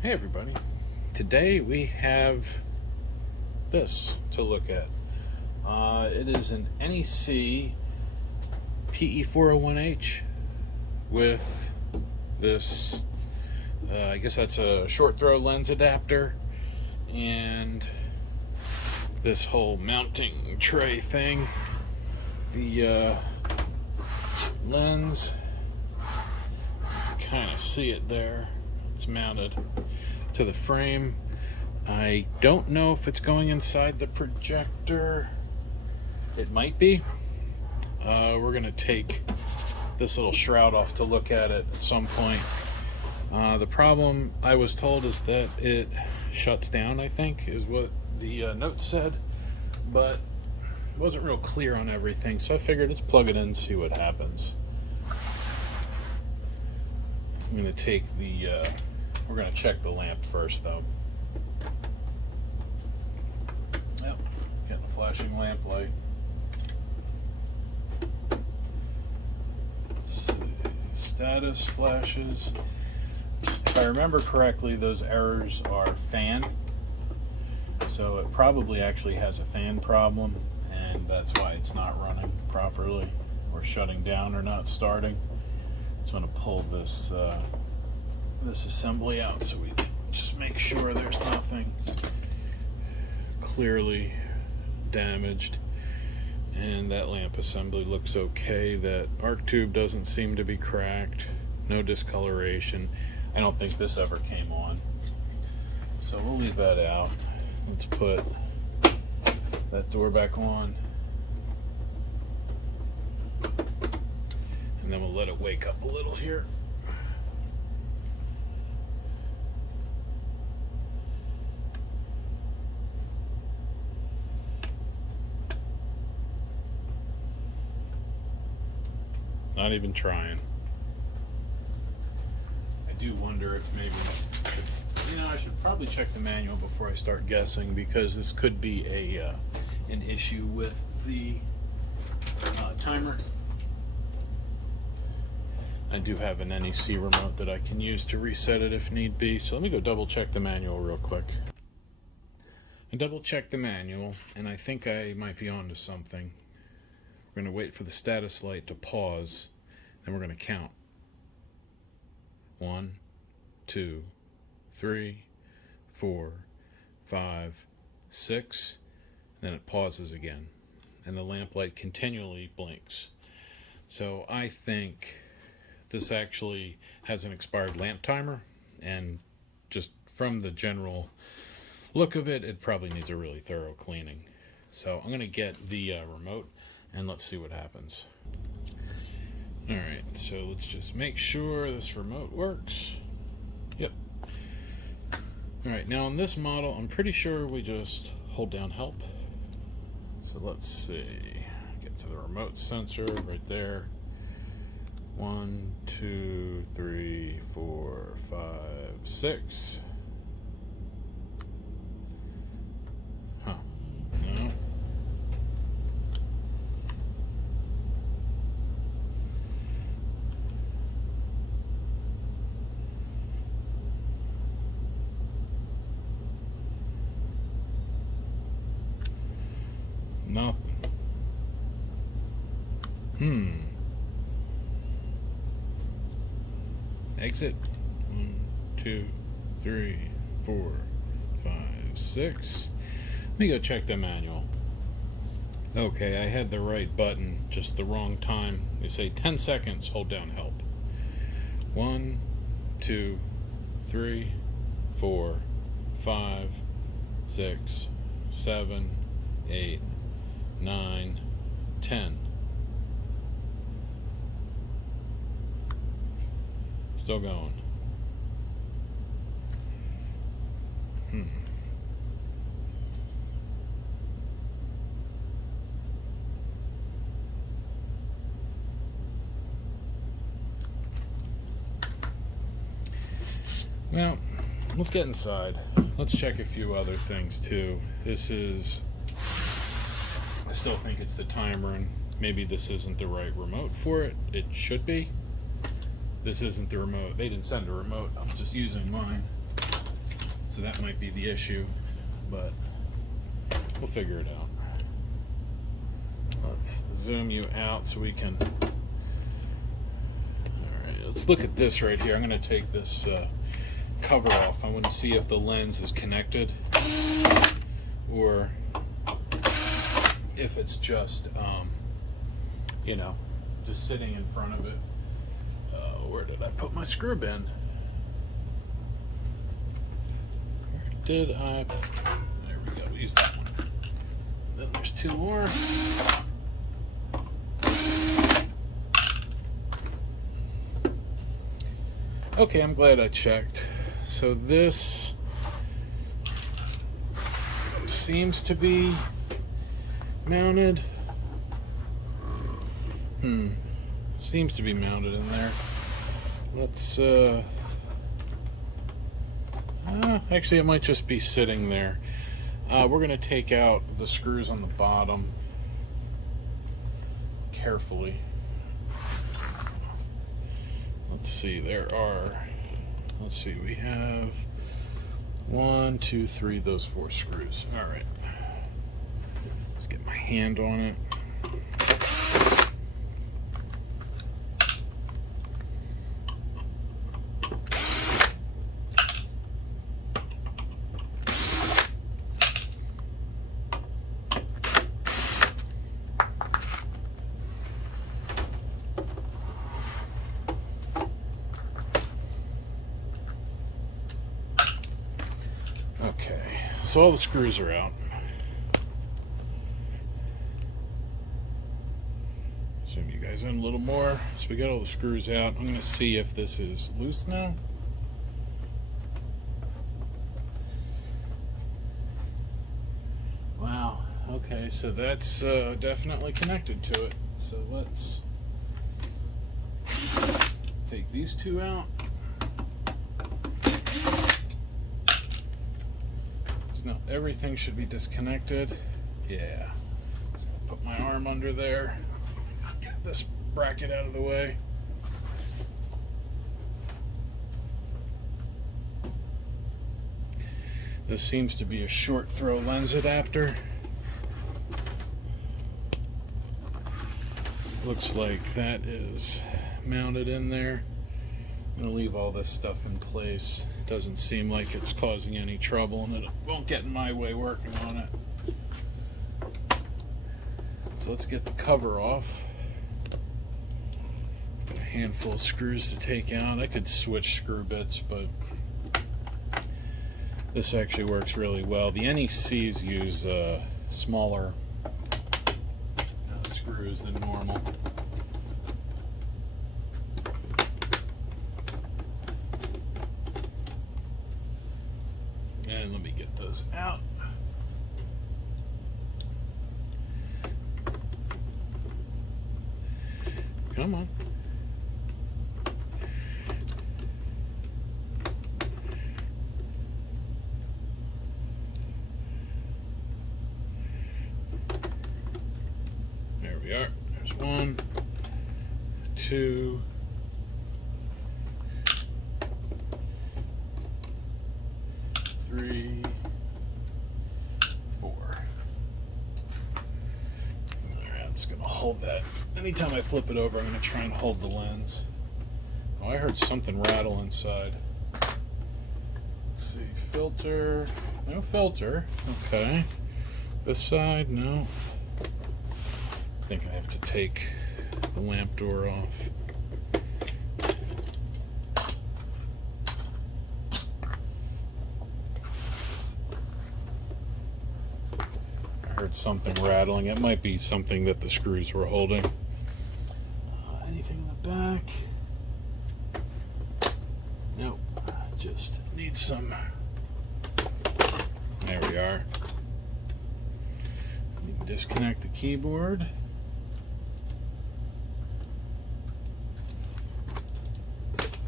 Hey everybody, today we have this to look at. It is an NEC PE401H with this, I guess that's a short throw lens adapter, and this whole mounting tray thing. The lens, kind of see it there, it's mounted to the frame. I don't know if it's going inside the projector. It might be. We're gonna take this little shroud off to look at it at some point. The problem I was told is that it shuts down, I think is what the note said, but it wasn't real clear on everything, so I figured let's plug it in and see what happens. I'm gonna take the we're going to check the lamp first, though. Yep, getting a flashing lamp light. Let's see. Status flashes. If I remember correctly, those errors are fan. So it probably actually has a fan problem, and that's why it's not running properly, or shutting down, or not starting. Just want to pull this this assembly out so we can just make sure there's nothing clearly damaged. And that lamp assembly looks okay. That arc tube doesn't seem to be cracked. No discoloration. I don't think this ever came on. So we'll leave that out. Let's put that door back on. And then we'll let it wake up a little here. Not even trying. I do wonder if maybe, I should probably check the manual before I start guessing, because this could be a an issue with the timer. I do have an NEC remote that I can use to reset it if need be, so let me go double check the manual real quick. I double checked the manual, and I think I might be onto something. We're going to wait for the status light to pause, then we're going to count. 1, 2, 3, 4, 5, 6, then it pauses again, and the lamp light continually blinks. So I think this actually has an expired lamp timer, and just from the general look of it, it probably needs a really thorough cleaning. So I'm going to get the remote, and let's see what happens. Alright, so let's just make sure this remote works. Yep. Alright, now on this model, I'm pretty sure we just hold down help. So let's see. Get to the remote sensor right there. 1, 2, 3, 4, 5, 6. Huh. No. Nothing. Exit. 1, 2, 3, 4, 5, 6. Let me go check the manual. Okay, I had the right button, just the wrong time. They say 10 seconds, hold down help. 1, 2, 3, 4, 5, 6, 7, 8, 9, 10. Still going. Well, let's get inside. Let's check a few other things too. This is, I still think it's the timer, and maybe this isn't the right remote for it. It should be. This isn't the remote. They didn't send a remote. I'm just using mine. So that might be the issue, but we'll figure it out. Let's zoom you out so we can... Alright, let's look at this right here. I'm going to take this cover off. I want to see if the lens is connected or if it's just, you know, just sitting in front of it. Where did I put my screw bin? Where did I... There we go, use that one. Then there's two more. Okay, I'm glad I checked. So this seems to be mounted. Seems to be mounted in there. Let's actually, it might just be sitting there. We're going to take out the screws on the bottom carefully. Let's see, let's see, we have 1, 2, 3, those 4 screws. All right, let's get my hand on it. Okay, so all the screws are out. Zoom you guys in a little more. So we got all the screws out. I'm going to see if this is loose now. Wow, okay, so that's definitely connected to it. So let's take these two out. Now everything should be disconnected. Yeah. So I'll put my arm under there. Get this bracket out of the way. This seems to be a short throw lens adapter. Looks like that is mounted in there. I'm going to leave all this stuff in place. Doesn't seem like it's causing any trouble, and it won't get in my way working on it. So let's get the cover off. Got a handful of screws to take out. I could switch screw bits, but this actually works really well. The NECs use smaller screws than normal. And let me get those out. Come on. There we are. There's 1, 2, 3, 4. Alright, I'm just going to hold that. Anytime I flip it over, I'm going to try and hold the lens. Oh, I heard something rattle inside. Let's see. Filter. No filter. Okay. This side, no. I think I have to take the lamp door off. Heard something rattling. It might be something that the screws were holding. Anything in the back? Nope. Just need some. There we are. You can disconnect the keyboard.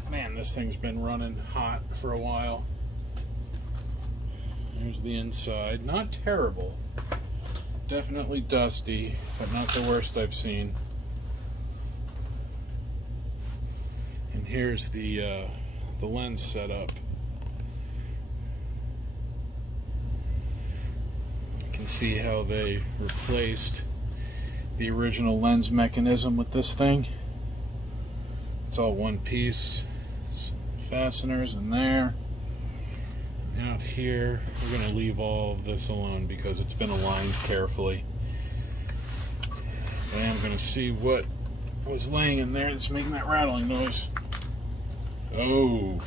Man, this thing's been running hot for a while. There's the inside. Not terrible. Definitely dusty, but not the worst I've seen. And here's the lens setup. see how they replaced the original lens mechanism with this thing. It's all one piece. Fasteners in there. Out here, we're going to leave all of this alone because it's been aligned carefully. I am going to see what was laying in there that's making that rattling noise. Oh.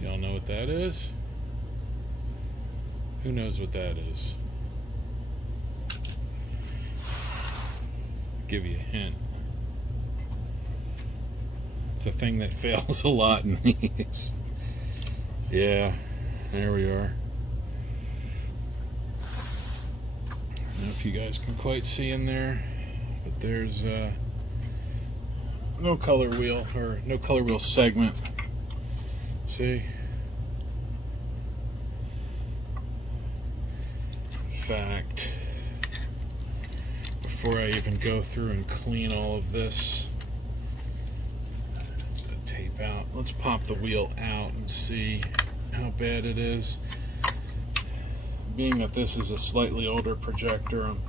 Y'all know what that is? Who knows what that is? Give you a hint. It's a thing that fails a lot in these. Yeah, there we are. I don't know if you guys can quite see in there, but there's no color wheel, or no color wheel segment. See? In fact, before I even go through and clean all of this, the tape out, let's pop the wheel out and see how bad it is. Being that this is a slightly older projector, I'm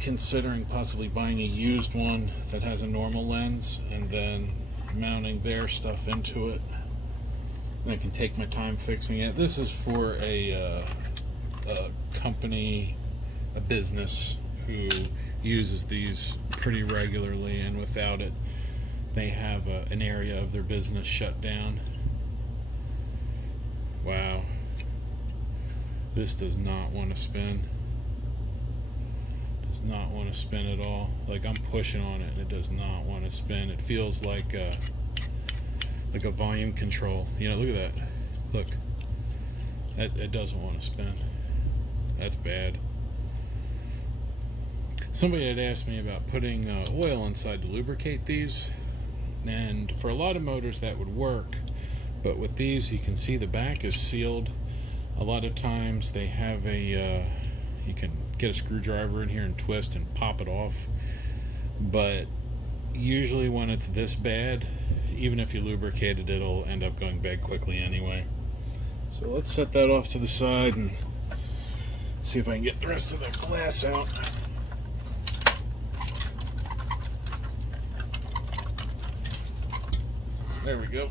considering possibly buying a used one that has a normal lens and then mounting their stuff into it. And I can take my time fixing it. This is for a company, a business who uses these pretty regularly, and without it they have an area of their business shut down. Wow, this does not want to spin. Does not want to spin at all. Like, I'm pushing on it and it does not want to spin. It feels like a volume control. You know, look at that. Look, it doesn't want to spin. That's bad. Somebody had asked me about putting oil inside to lubricate these, and for a lot of motors that would work, but with these you can see the back is sealed. A lot of times they have a you can get a screwdriver in here and twist and pop it off, but usually when it's this bad, even if you lubricate it, it'll end up going bad quickly anyway. So let's set that off to the side and see if I can get the rest of the glass out. There we go.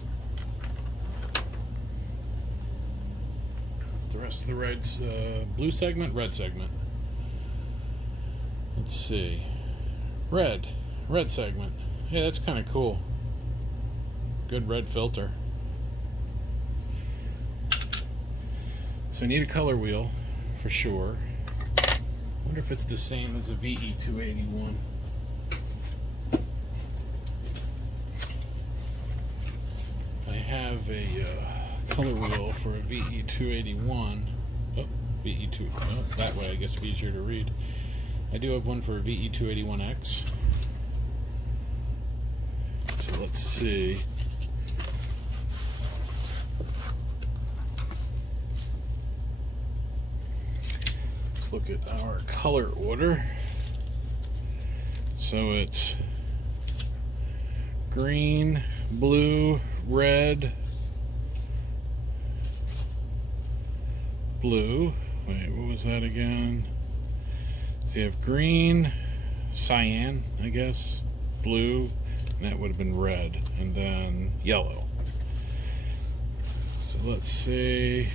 That's the rest of the red's blue segment, red segment. Let's see. Red segment. Yeah, that's kind of cool. Good red filter. So I need a color wheel for sure. Wonder if it's the same as a VE281. I have a color wheel for a VE281. Oh, VE2. Oh, that way I guess it's easier to read. I do have one for a VE281X. So let's see. Let's look at our color order. So it's green, blue, red, blue. Wait, what was that again? So you have green, cyan, I guess, blue, and that would have been red, and then yellow. So let's see.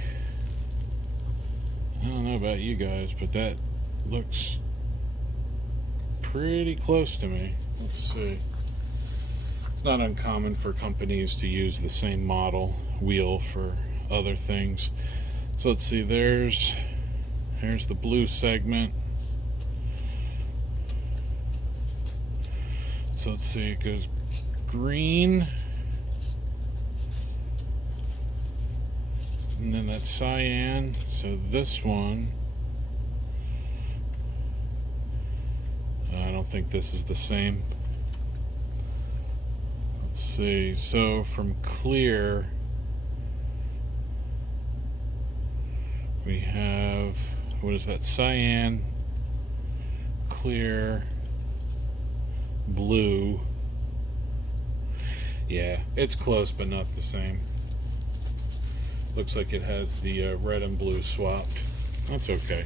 I don't know about you guys, but that looks pretty close to me. Let's see. It's not uncommon for companies to use the same model wheel for other things. So let's see, there's the blue segment. So let's see, it goes green, and then that's cyan. So this one, I don't think this is the same. Let's see, so from clear we have, what is that, cyan, clear, blue. Yeah, it's close, but not the same. Looks like it has the red and blue swapped. That's okay.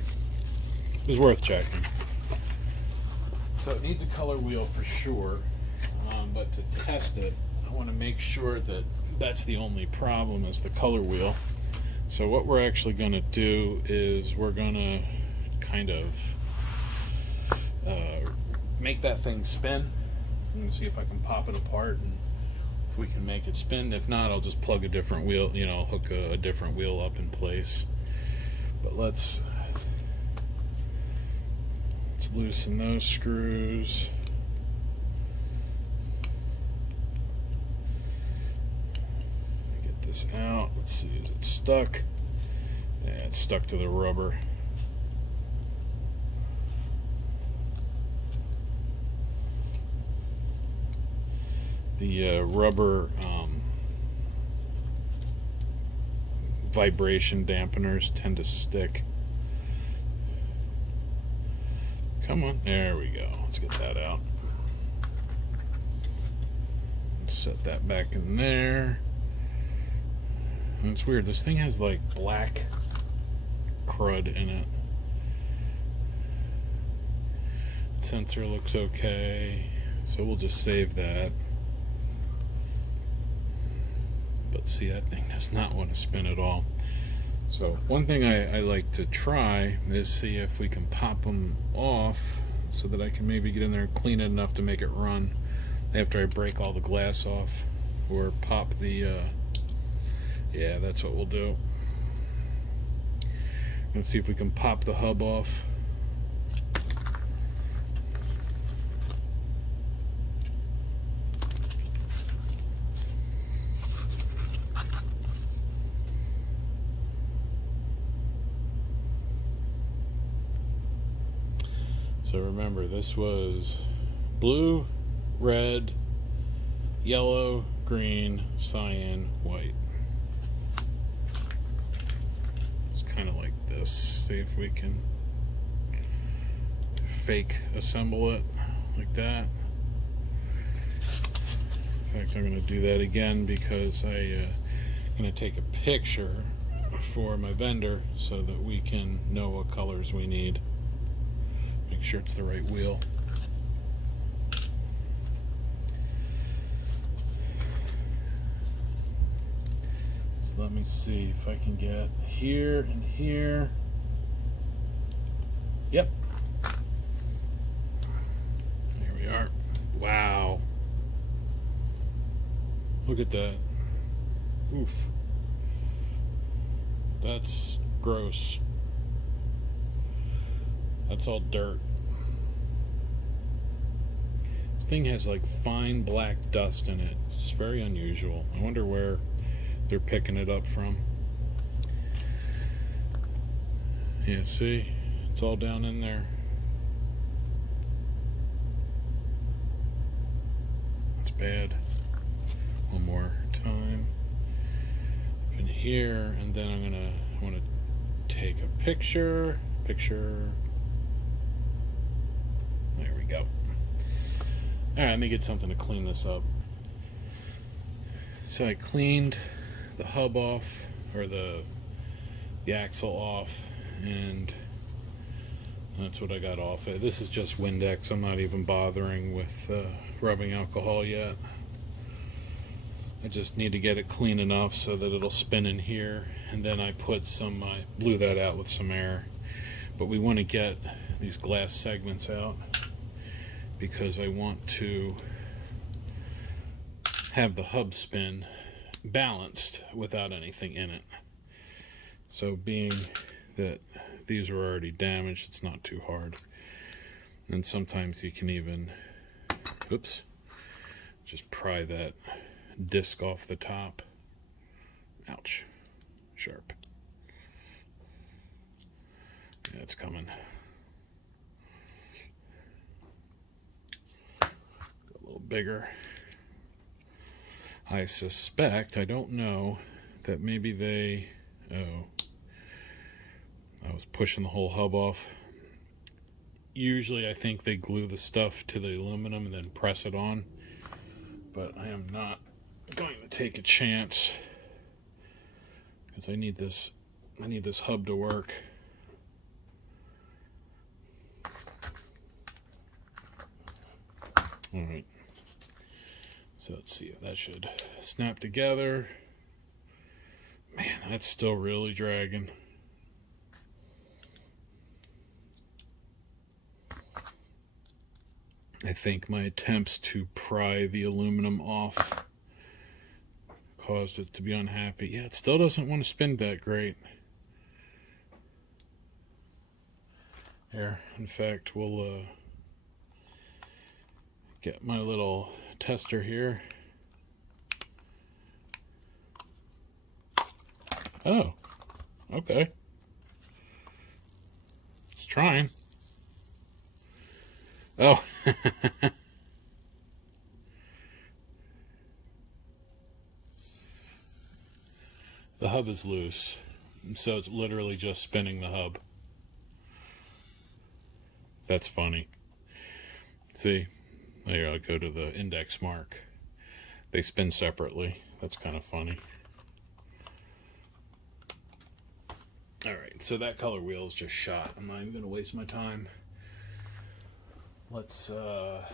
It was worth checking. So it needs a color wheel for sure, but to test it, I want to make sure that that's the only problem is the color wheel. So what we're actually going to do is we're going to kind of make that thing spin. I'm going to see if I can pop it apart and if we can make it spin. If not, I'll just plug a different wheel, you know, hook a different wheel up in place. But let's loosen those screws. Get this out. Let's see, is it stuck? Yeah, it's stuck to the rubber. The rubber vibration dampeners tend to stick. Come on, there we go. Let's get that out. Let's set that back in there. And it's weird, this thing has like black crud in it. Sensor looks okay, so we'll just save that. But see, that thing does not want to spin at all. So one thing I like to try is see if we can pop them off so that I can maybe get in there and clean it enough to make it run after I break all the glass off, or pop the yeah, that's what we'll do. Let's see if we can pop the hub off. So remember, this was blue, red, yellow, green, cyan, white. It's kind of like this. See if we can fake assemble it like that. In fact, I'm going to do that again because I'm going to take a picture for my vendor so that we can know what colors we need. Make sure it's the right wheel. So let me see if I can get here and here. Yep. There we are. Wow. Look at that. Oof. That's gross. That's all dirt. This thing has like fine black dust in it. It's just very unusual. I wonder where they're picking it up from. Yeah, see? It's all down in there. That's bad. One more time. In here, and then I want to take a picture. There we go. All right, let me get something to clean this up. So I cleaned the hub off, or the axle off, and that's what I got off it. This is just Windex. I'm not even bothering with rubbing alcohol yet. I just need to get it clean enough so that it'll spin in here, and then I blew that out with some air. But we want to get these glass segments out because I want to have the hub spin balanced without anything in it. So being that these are already damaged, it's not too hard. And sometimes you can even, oops, just pry that disc off the top. Ouch. Sharp. Yeah, it's coming. A little bigger. I suspect, I don't know, that maybe they, I was pushing the whole hub off. Usually I think they glue the stuff to the aluminum and then press it on, but I am not going to take a chance because I need this hub to work. All right, so let's see if that should snap together. Man, that's still really dragging. I think my attempts to pry the aluminum off caused it to be unhappy. Yeah, it still doesn't want to spin that great. Here, in fact, we'll get my little tester here. Oh, okay. It's trying. Oh. The hub is loose, so it's literally just spinning the hub. That's funny. See, there I go to the index mark. They spin separately. That's kind of funny. Alright, so that color wheel is just shot. I'm not even going to waste my time. Let's, what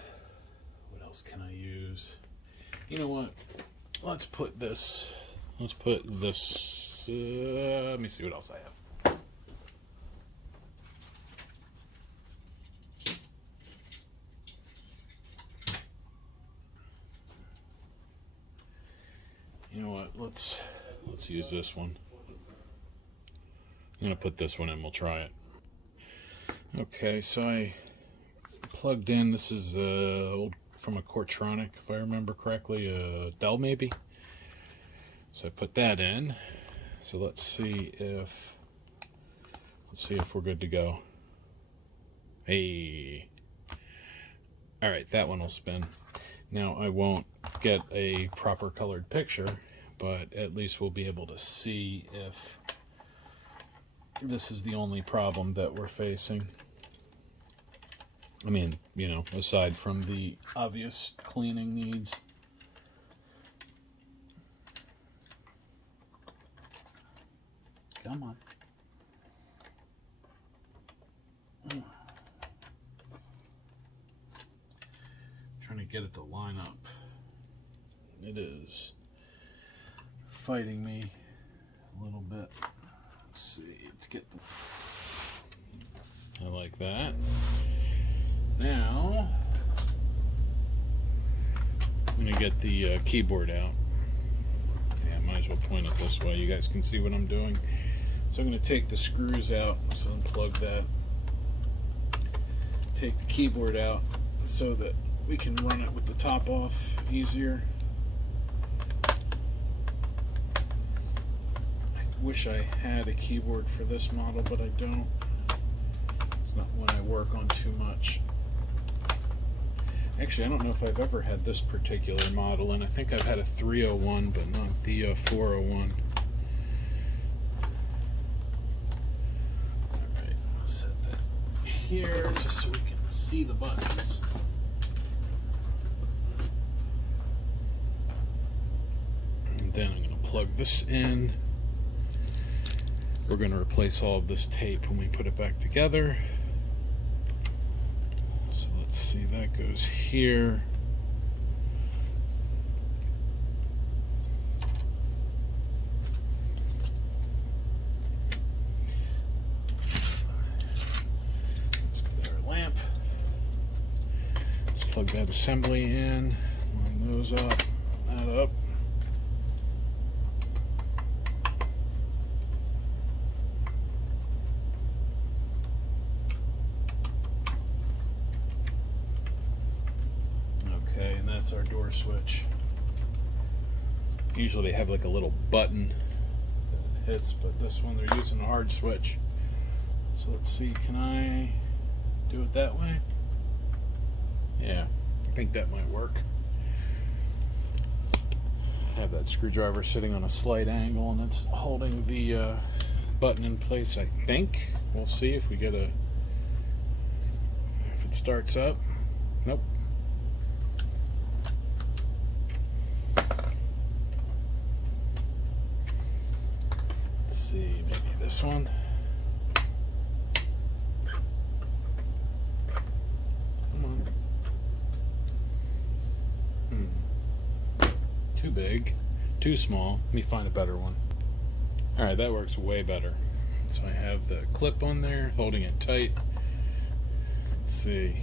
else can I use? You know what? Let's put this, let me see what else I have. You know what? Let's use this one. I'm gonna put this one in. We'll try it. Okay, so I plugged in. This is old from a Cortronic, if I remember correctly, a Dell maybe. So I put that in. So let's see if we're good to go. Hey. All right, that one will spin. Now I won't get a proper colored picture, but at least we'll be able to see if this is the only problem that we're facing. I mean, you know, aside from the obvious cleaning needs. Come on. Trying to get it to line up. It is fighting me a little bit. Let's see, let's get the... I like that. Now, I'm gonna get the keyboard out. Yeah, might as well point it this way. You guys can see what I'm doing. So I'm gonna take the screws out, so unplug that. Take the keyboard out so that we can run it with the top off easier. I wish I had a keyboard for this model, but I don't. It's not one I work on too much. Actually, I don't know if I've ever had this particular model, and I think I've had a 301, but not the 401. Alright, I'll set that here just so we can see the buttons. And then I'm going to plug this in. We're going to replace all of this tape when we put it back together. So let's see, that goes here. Let's get our lamp. Let's plug that assembly in, line those up, that up. That's our door switch. Usually they have like a little button that it hits, but this one they're using a hard switch. So let's see, can I do it that way? Yeah, I think that might work. I have that screwdriver sitting on a slight angle and it's holding the button in place, I think. We'll see if we get if it starts up. Nope. this one. Come on. Too big, too small. Let me find a better one. All right, that works way better. So I have the clip on there, holding it tight. Let's see.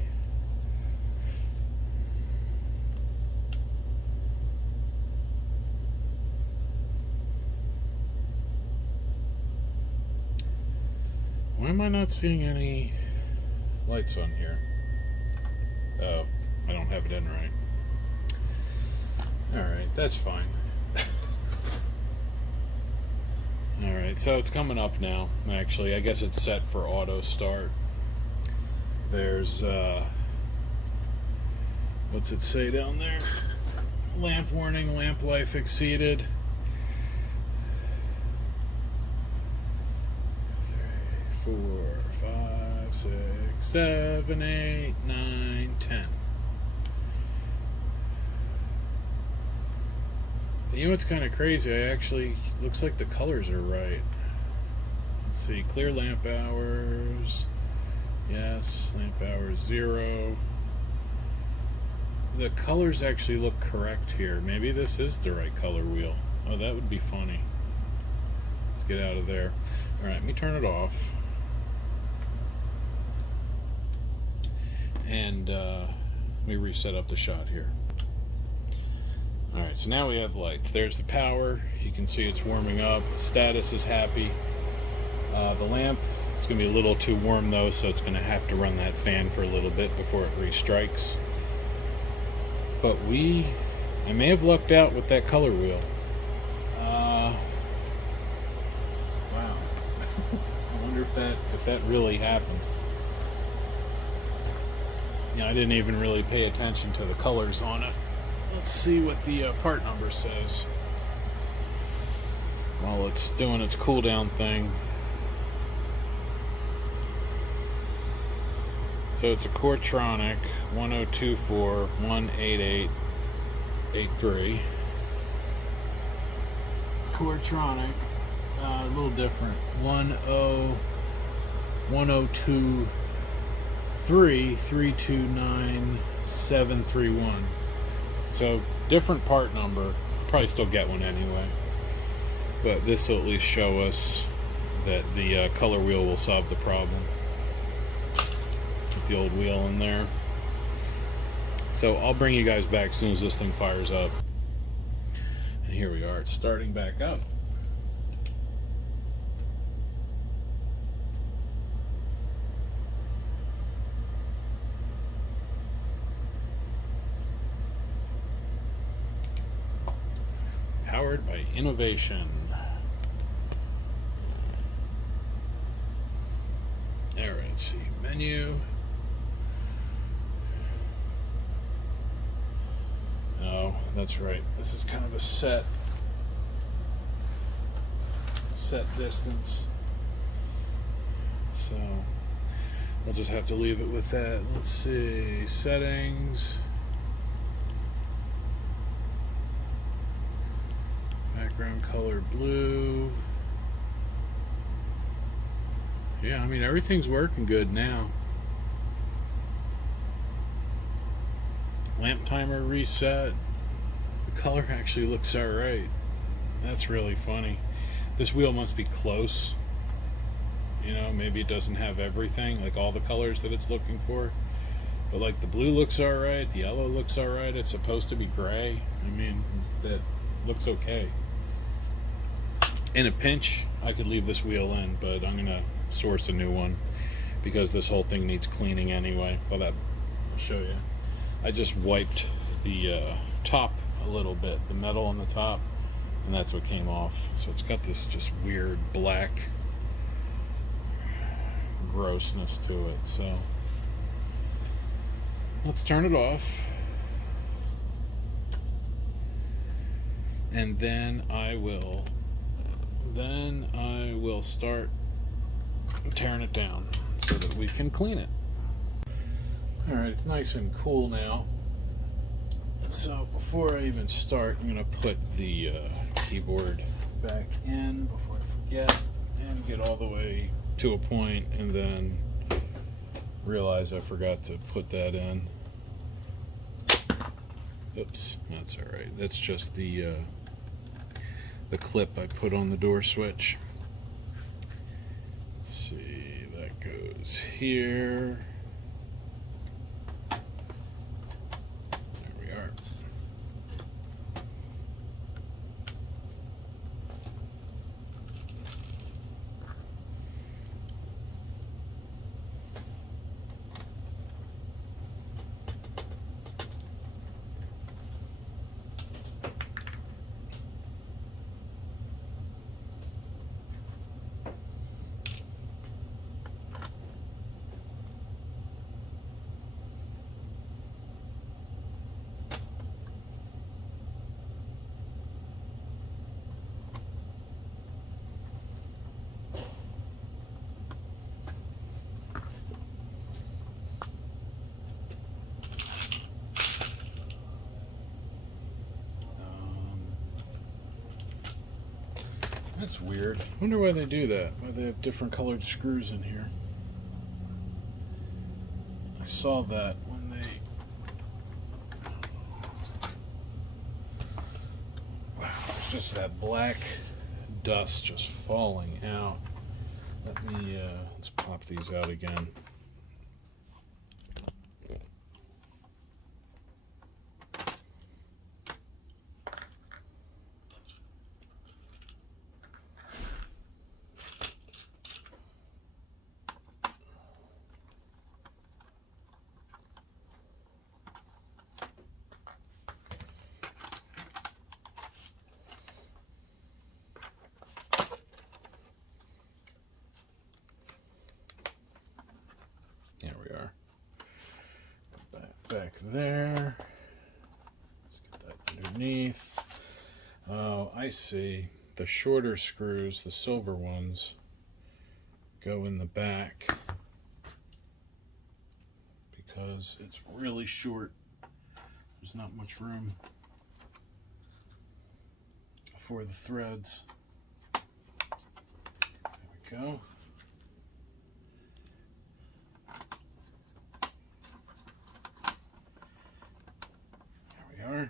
Why am I not seeing any lights on here? Oh, I don't have it in right. Alright, that's fine. Alright, so it's coming up now, actually. I guess it's set for auto start. There's, what's it say down there? Lamp warning, lamp life exceeded. 3, 4, 5, 6, 7, 8, 9, 10. You know what's kind of crazy? I actually, looks like the colors are right. Let's see, clear lamp hours. Yes, lamp hours 0. The colors actually look correct here. Maybe this is the right color wheel. Oh, that would be funny. Let's get out of there. Alright, let me turn it off. And let me reset up the shot here. Alright, so now we have lights. There's the power. You can see it's warming up. Status is happy. The lamp is going to be a little too warm though, so it's going to have to run that fan for a little bit before it restrikes. But I may have lucked out with that color wheel. Wow. I wonder if that really happened. Yeah, I didn't even really pay attention to the colors on it. Let's see what the part number says. While it's doing its cool down thing. So it's a Coretronic 102418883. Coretronic, a little different. 10103329731. So different part number. Probably still get one anyway. But this will at least show us that the color wheel will solve the problem. With the old wheel in there. So I'll bring you guys back as soon as this thing fires up. And here we are. It's starting back up. Powered by innovation. Alright, let's see. Menu. Oh, that's right. This is kind of a set distance. So we'll just have to leave it with that. Let's see. Settings. Background color blue. Yeah, I mean everything's working good now. Lamp timer reset. The color actually looks alright. That's really funny. This wheel must be close. You know, maybe it doesn't have everything, like all the colors that it's looking for. But like the blue looks alright, the yellow looks alright, it's supposed to be gray. I mean, that looks okay. In a pinch, I could leave this wheel in, but I'm gonna source a new one because this whole thing needs cleaning anyway. Well, that I'll show you. I just wiped the top a little bit, the metal on the top, and that's what came off. So it's got this just weird black grossness to it. So let's turn it off. And then I will start tearing it down so that we can clean it. Alright, it's nice and cool now. So before I even start, I'm going to put the keyboard back in before I forget. And get all the way to a point and then realize I forgot to put that in. Oops, that's all right. That's just the clip I put on the door switch. Let's see, that goes here. There we are. That's weird. I wonder why they do that. Why they have different colored screws in here. I saw that when they... Wow, it's just that black dust just falling out. Let me, let's pop these out again. There we are. Back there. Let's get that underneath. Oh, I see. The shorter screws, the silver ones, go in the back because it's really short. There's not much room for the threads. There we go. Are.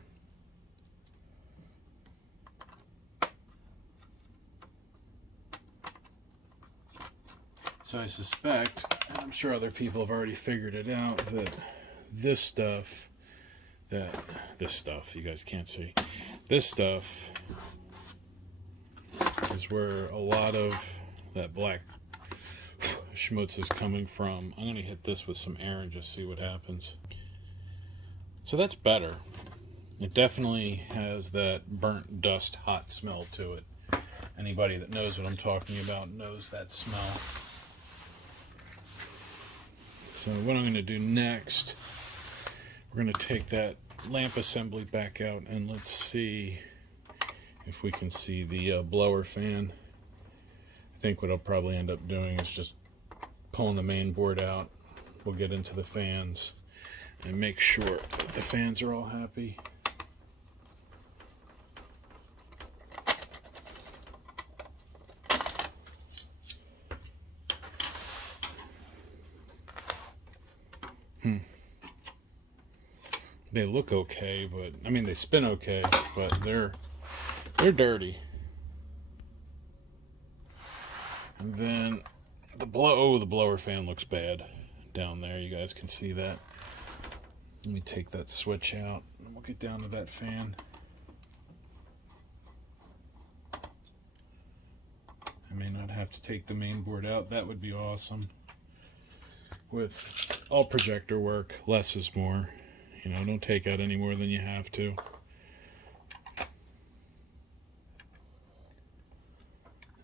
So I suspect, and I'm sure other people have already figured it out, that this stuff, you guys can't see, this stuff is where a lot of that black schmutz is coming from. I'm going to hit this with some air and just see what happens. So that's better. It definitely has that burnt dust hot smell to it. Anybody that knows what I'm talking about knows that smell. So what I'm going to do next, we're going to take that lamp assembly back out and let's see if we can see the blower fan. I think what I'll probably end up doing is just pulling the main board out. We'll get into the fans and make sure that the fans are all happy. They look okay, but I mean they spin okay, but they're dirty. And then the blower fan looks bad down there. You guys can see that. Let me take that switch out and we'll get down to that fan. I may not have to take the main board out. That would be awesome. With all projector work, less is more. You know, don't take out any more than you have to.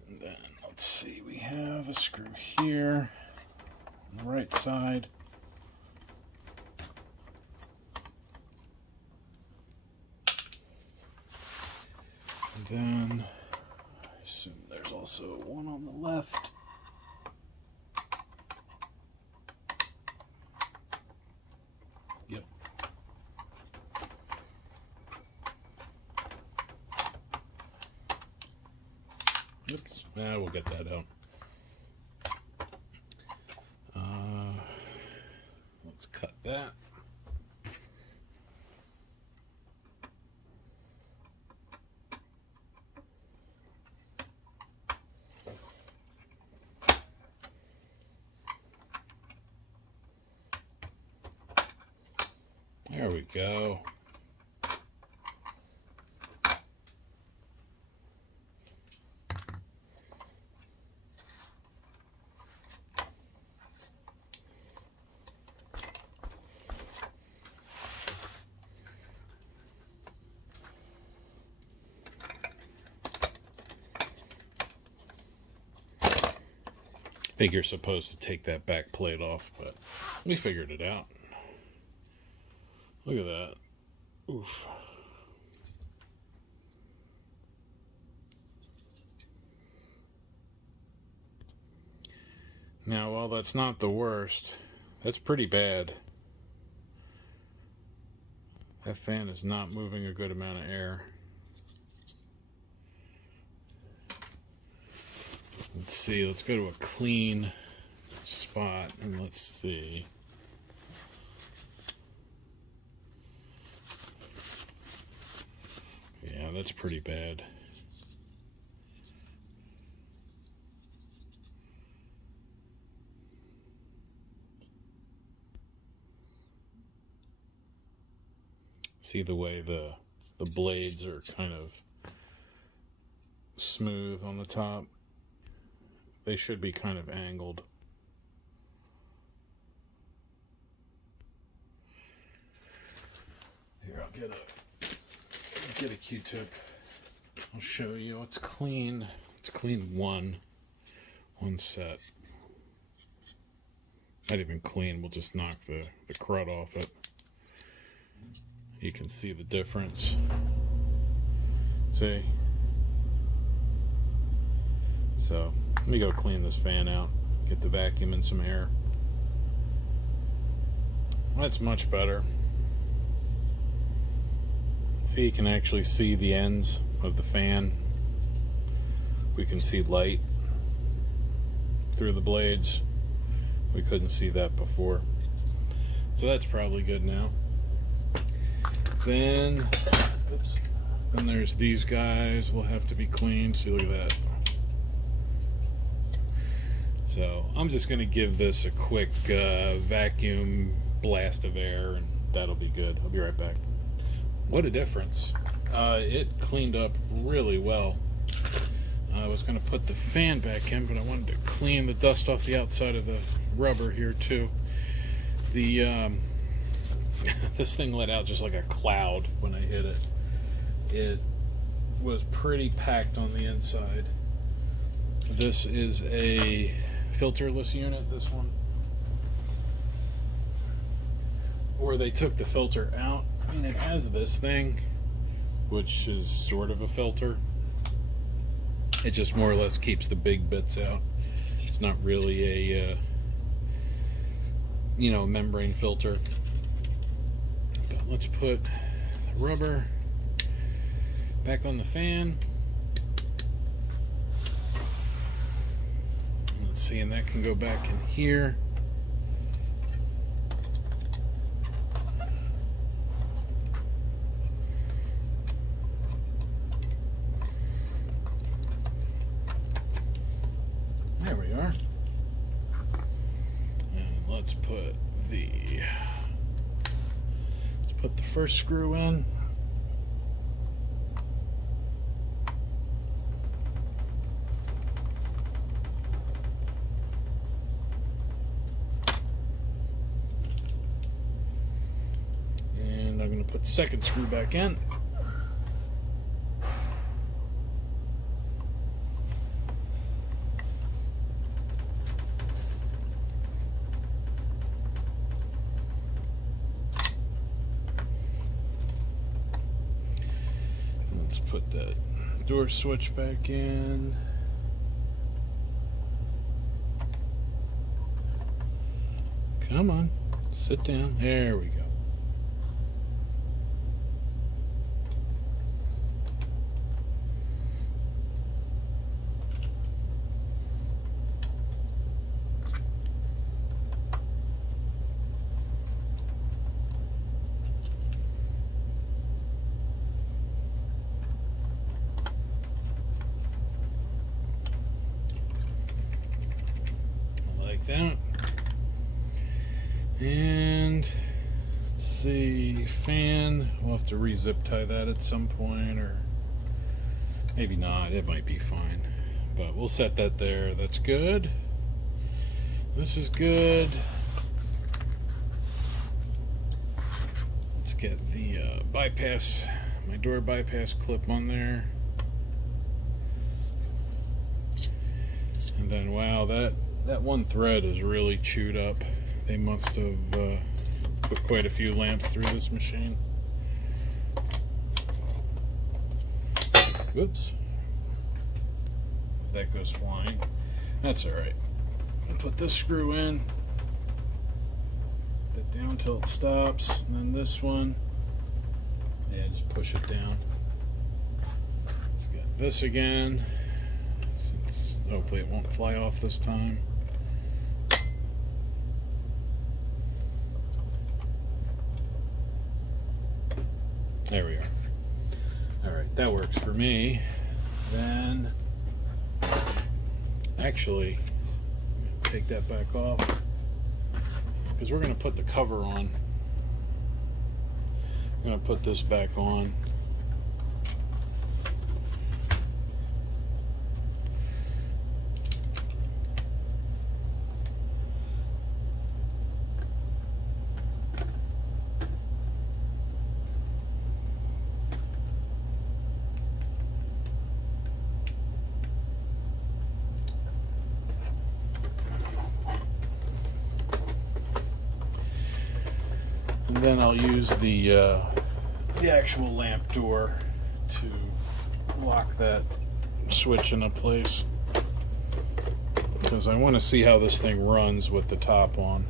And then, let's see, we have a screw here on the right side. And then, I assume there's also one on the left. Yep. Oops. We'll get that out. we go. I think you're supposed to take that back plate off, but we figured it out. Look at that. Oof. Now, while that's not the worst, that's pretty bad. That fan is not moving a good amount of air. Let's see, let's go to a clean spot and let's see. Yeah, that's pretty bad. See the way the blades are kind of smooth on the top? They should be kind of angled. Here, I'll get a Q-tip. I'll show you. It's clean. It's clean one set. Not even clean. We'll just knock the crud off it. You can see the difference. See? So let me go clean this fan out, get the vacuum and some air. That's much better. See, you can actually see the ends of the fan. We can see light through the blades. We couldn't see that before. So that's probably good now. Then, oops, then there's these guys will have to be cleaned. See, look at that. So I'm just going to give this a quick vacuum blast of air and that'll be good. I'll be right back. What a difference. It cleaned up really well. I was going to put the fan back in, but I wanted to clean the dust off the outside of the rubber here too. The this thing let out just like a cloud when I hit it. It was pretty packed on the inside. This is a filterless unit, this one. Or they took the filter out. I mean, it has this thing, which is sort of a filter. It just more or less keeps the big bits out. It's not really a, membrane filter. But let's put the rubber back on the fan. Let's see, and that can go back in here. There we are. And let's put the first screw in. And I'm going to put the second screw back in. Put that door switch back in. Come on, sit down. There we go. That. And let's see, fan have to re-zip tie that at some point, or maybe not. It might be fine, but we'll set that there. That's good. This is good. Let's get the bypass, my door bypass clip on there. And then, wow, that one thread is really chewed up. They must have put quite a few lamps through this machine. Whoops. That goes flying. That's all right. I'll put this screw in. Put that down till it stops. And then this one. Yeah, just push it down. Let's get this again. Since hopefully it won't fly off this time. There we are. All right, that works for me. Then, actually, take that back off because we're going to put the cover on. I'm going to put this back on. And then I'll use the actual lamp door to lock that switch into place, because I want to see how this thing runs with the top on.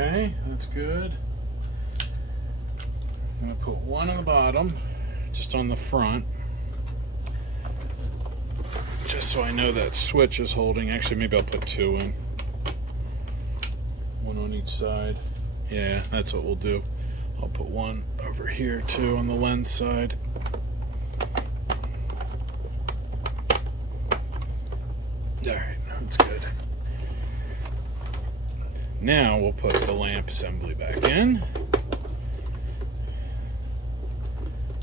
Okay, that's good. I'm going to put one on the bottom, just on the front, just so I know that switch is holding. Actually, maybe I'll put two in. One on each side. Yeah, that's what we'll do. I'll put one over here too on the lens side. Alright, that's good. Now we'll put the lamp assembly back in.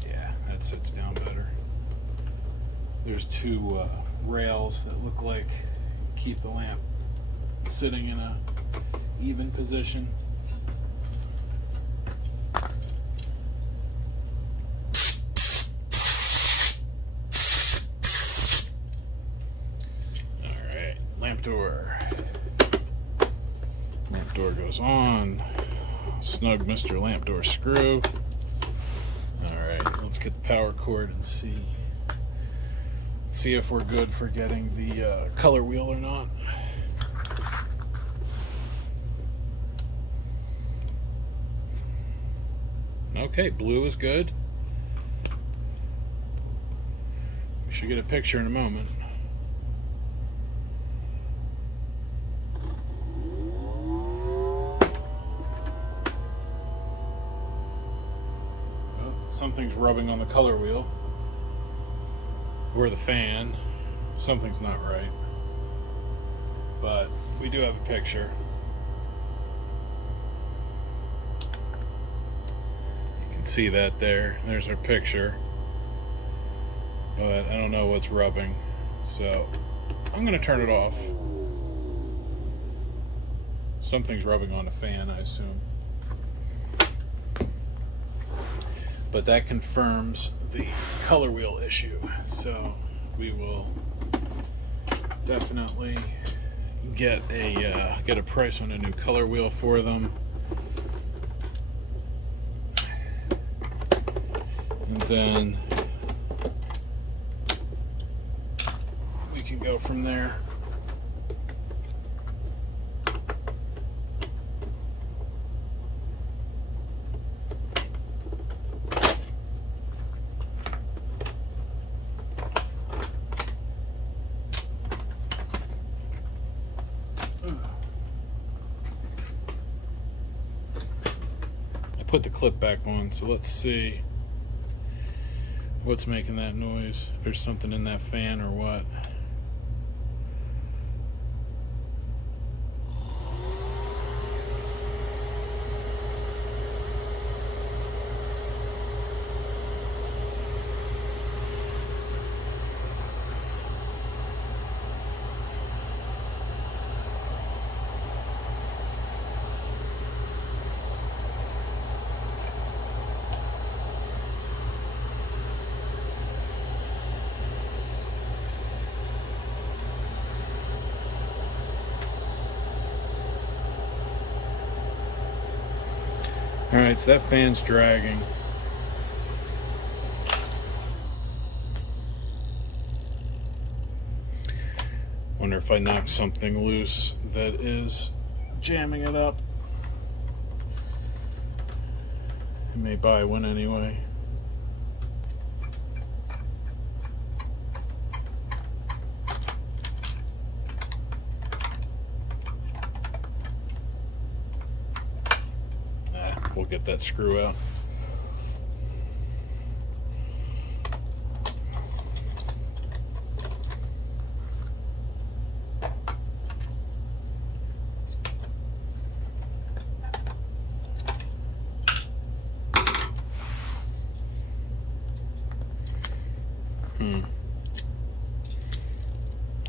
Yeah, that sits down better. There's two rails that look like keep the lamp sitting in a even position. Alright, lamp door. Lamp door goes on. Snug Mr. Lamp door screw. Alright, let's get the power cord and see if we're good for getting the color wheel or not. Okay, blue is good. We should get a picture in a moment. Something's rubbing on the color wheel or the fan. Something's not right, but we do have a picture. You can see that there. There's our picture, but I don't know what's rubbing, so I'm going to turn it off Something's rubbing on a fan, I assume. But that confirms the color wheel issue. So we will definitely get a price on a new color wheel for them. And then we can go from there. Put the clip back on, so let's see what's making that noise, if there's something in that fan or what. Alright, so that fan's dragging. Wonder if I knock something loose that is jamming it up. I may buy one anyway. We'll get that screw out.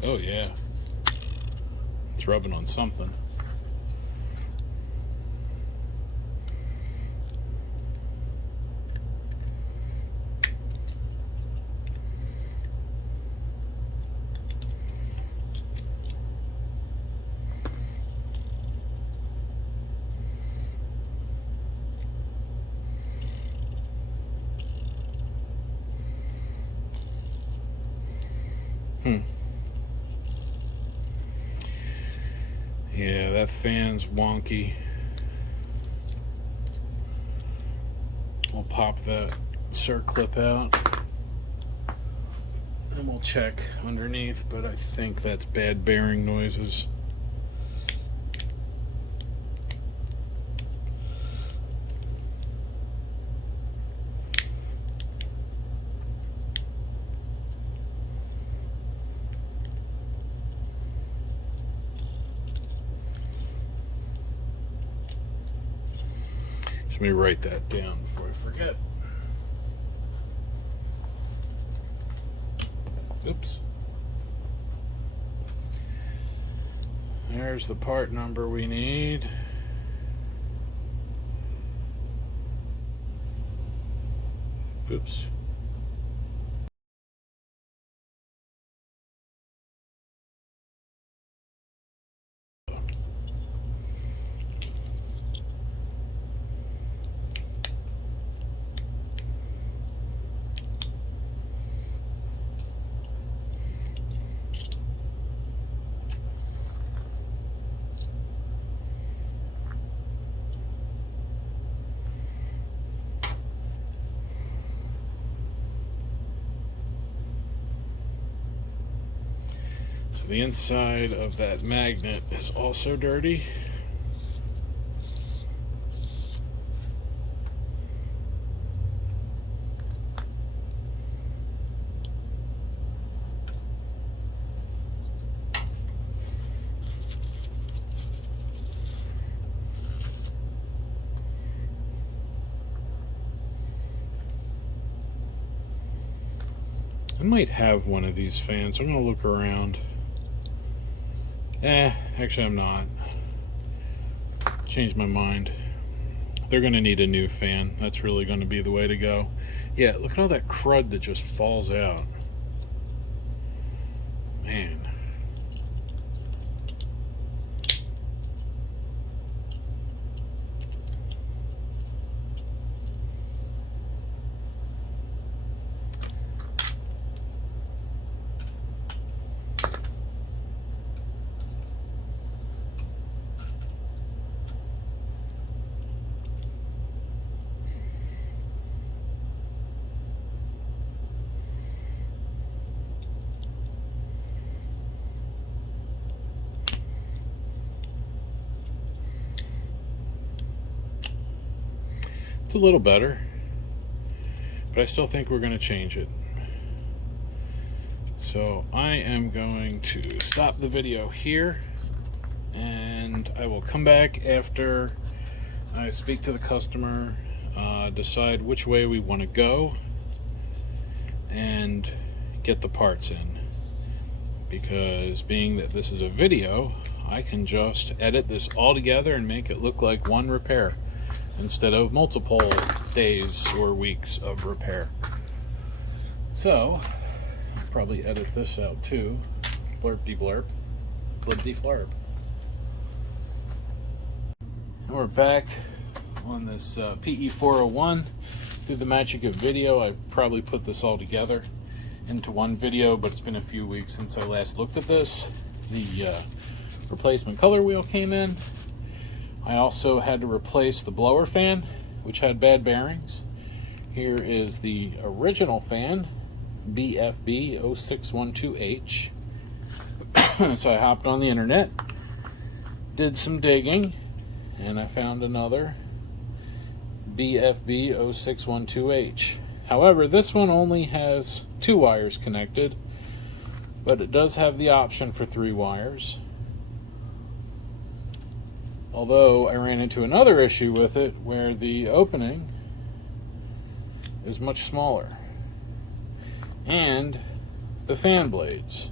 Oh yeah, it's rubbing on something. Yeah, that fan's wonky. I'll pop that circlip out and we'll check underneath, but I think that's bad bearing noises. Let me write that down before I forget. Oops. There's the part number we need. Oops. So the inside of that magnet is also dirty. I might have one of these fans. I'm gonna look around. Actually I'm not. changed my mind. They're going to need a new fan. That's really going to be the way to go. Yeah, look at all that crud that just falls out. Man. It's a little better, but I still think we're going to change it. So I am going to stop the video here, and I will come back after I speak to the customer, decide which way we want to go, and get the parts in. Because being that this is a video, I can just edit this all together and make it look like one repair, instead of multiple days or weeks of repair. So, I'll probably edit this out too. Blurp-de blurp, blurp-de flurp. And we're back on this PE401. Through the magic of video, I probably put this all together into one video, but it's been a few weeks since I last looked at this. The replacement color wheel came in. I also had to replace the blower fan, which had bad bearings. Here is the original fan, BFB0612H. So I hopped on the internet, did some digging, and I found another BFB0612H. However, this one only has 2 wires connected, but it does have the option for 3 wires. Although I ran into another issue with it where the opening is much smaller and the fan blades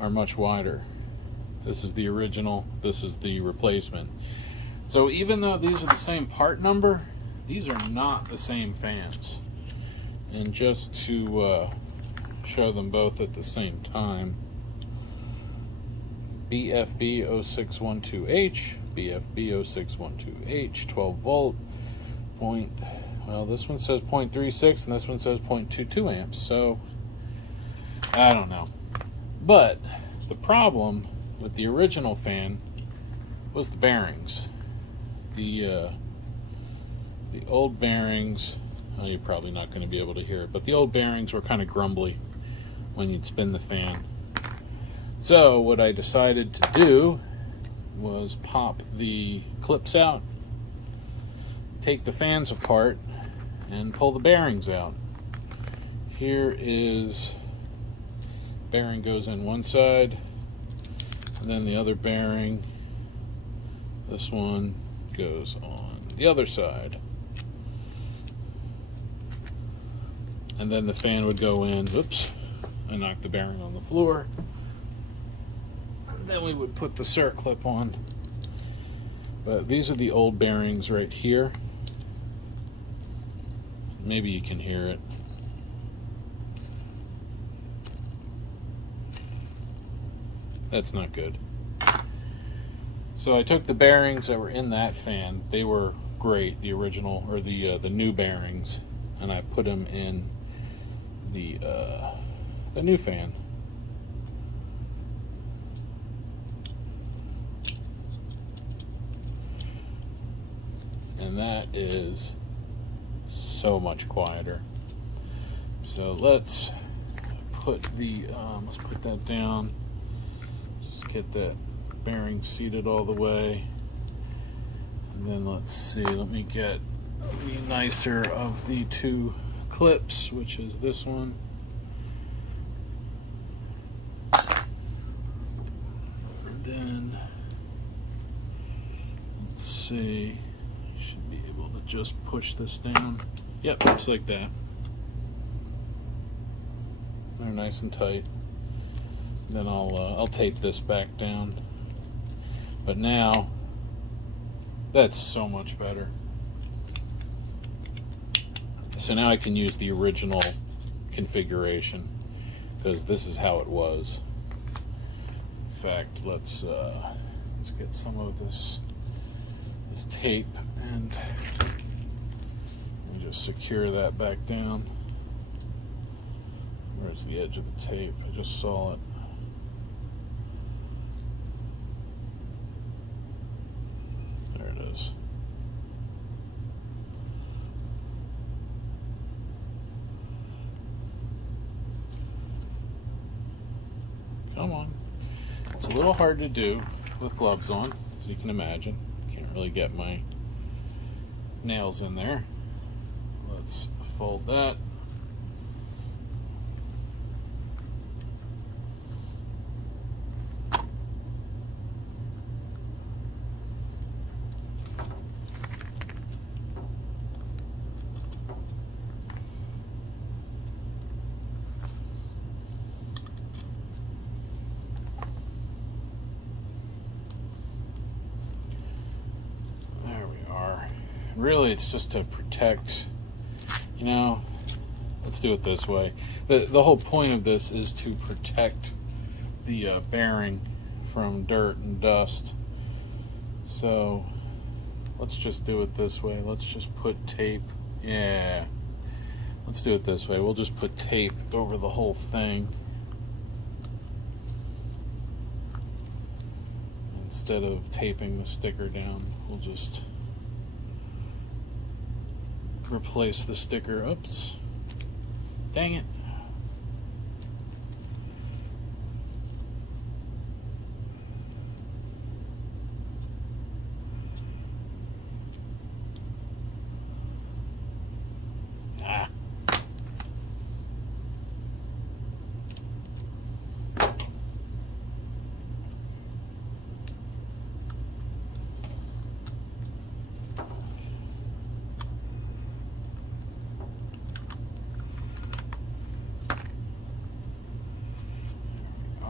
are much wider. This is the original, this is the replacement. So even though these are the same part number, these are not the same fans. And just to show them both at the same time, BFB0612H, BFB0612H, 12 volt, well, this one says 0.36 and this one says 0.22 amps, so I don't know. But the problem with the original fan was the bearings. The old bearings, oh, you're probably not going to be able to hear it, but the old bearings were kind of grumbly when you'd spin the fan. So what I decided to do was pop the clips out, take the fans apart, and pull the bearings out. Here is, bearing goes in one side, and then the other bearing, this one goes on the other side. And then the fan would go in, oops, I knocked the bearing on the floor. Then we would put the circlip on. But these are the old bearings right here. Maybe you can hear it. That's not good. So I took the bearings that were in that fan. They were great, the original, or the new bearings, and I put them in the new fan. And that is so much quieter. So let's put let's put that down. Just get that bearing seated all the way. And then let's see, let me get the nicer of the 2 clips, which is this one. And then let's see. Just push this down. Yep, just like that. They're nice and tight. Then I'll tape this back down. But now, that's so much better. So now I can use the original configuration, because this is how it was. In fact, let's get some of this tape and let me just secure that back down. Where's the edge of the tape? I just saw it. There it is. Come on. It's a little hard to do with gloves on, as you can imagine. Can't really get my nails in there. Let's fold that. Really, it's just to protect, you know, let's do it this way. The whole point of this is to protect the bearing from dirt and dust. So let's just do it this way. Let's just put tape. Yeah, let's do it this way. We'll just put tape over the whole thing instead of taping the sticker down. We'll just replace the sticker. Oops. Dang it.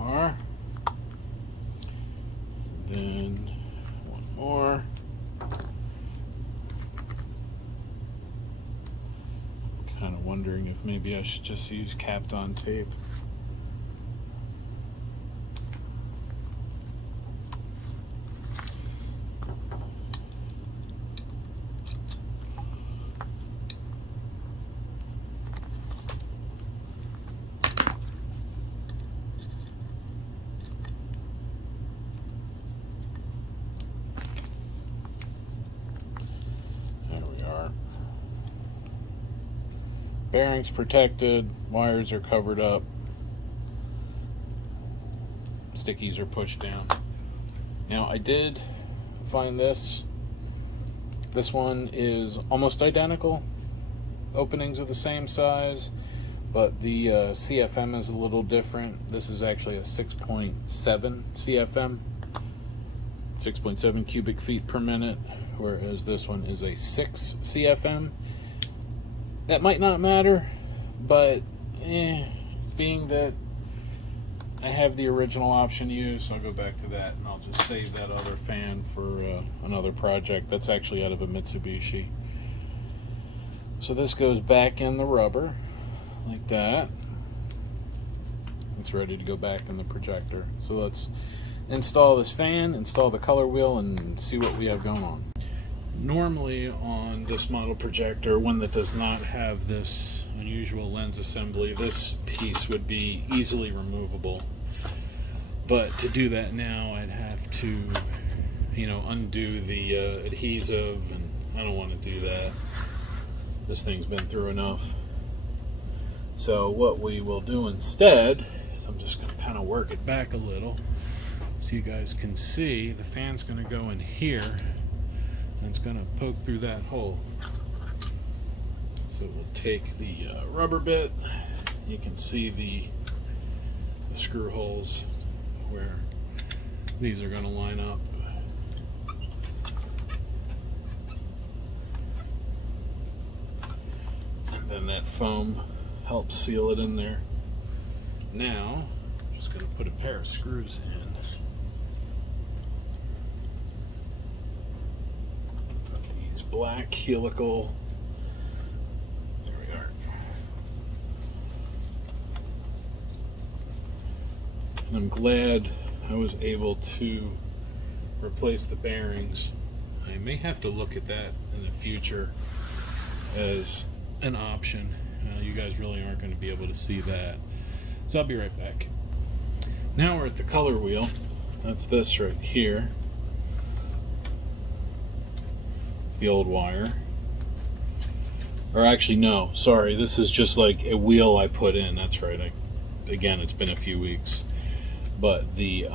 Ah. Then one more. Kind of wondering if maybe I should just use capped on tape. Bearings protected, wires are covered up, stickies are pushed down. Now I did find this one is almost identical, openings are the same size, but the CFM is a little different. This is actually a 6.7 CFM, 6.7 cubic feet per minute, whereas this one is a 6 CFM. That might not matter, but being that I have the original option used, I'll go back to that and I'll just save that other fan for another project. That's actually out of a Mitsubishi. So this goes back in the rubber like that. It's ready to go back in the projector. So let's install this fan, install the color wheel, and see what we have going on. Normally on this model projector, one that does not have this unusual lens assembly, this piece would be easily removable. But to do that now, I'd have to, undo the adhesive, and I don't want to do that. This thing's been through enough. So what we will do instead is I'm just going to kind of work it back a little so you guys can see the fan's going to go in here. And it's going to poke through that hole. So we'll take the rubber bit. You can see the screw holes where these are going to line up. And then that foam helps seal it in there. Now, I'm just going to put a pair of screws in. black helical. There we are. And I'm glad I was able to replace the bearings. I may have to look at that in the future as an option. You guys really aren't going to be able to see that. So I'll be right back. Now we're at the color wheel. That's this right here. It's the old wire. Or actually, no, sorry. This is just like a wheel I put in. That's right. Again, it's been a few weeks. But the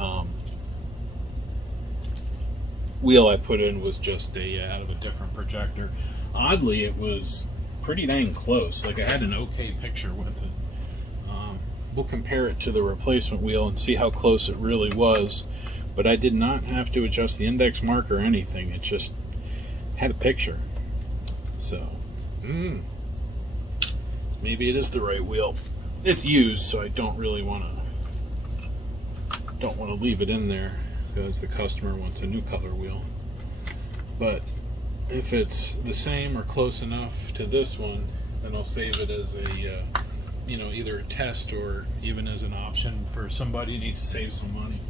wheel I put in was just out of a different projector. Oddly, it was pretty dang close. Like, I had an okay picture with it. We'll compare it to the replacement wheel and see how close it really was. But I did not have to adjust the index mark or anything. It just had a picture. So, maybe it is the right wheel. It's used, so I don't really want to leave it in there because the customer wants a new color wheel. But if it's the same or close enough to this one, then I'll save it as a either a test or even as an option for somebody who needs to save some money.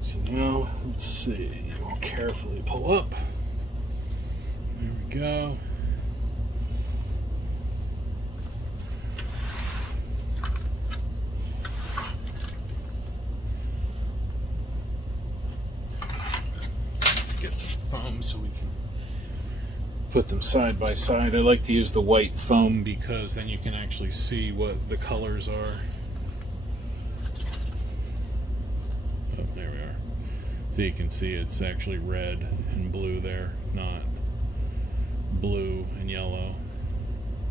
So now, let's see, we'll carefully pull up. There we go. Foam so we can put them side by side. I like to use the white foam because then you can actually see what the colors are. Oh, there we are. So you can see it's actually red and blue there, not blue and yellow.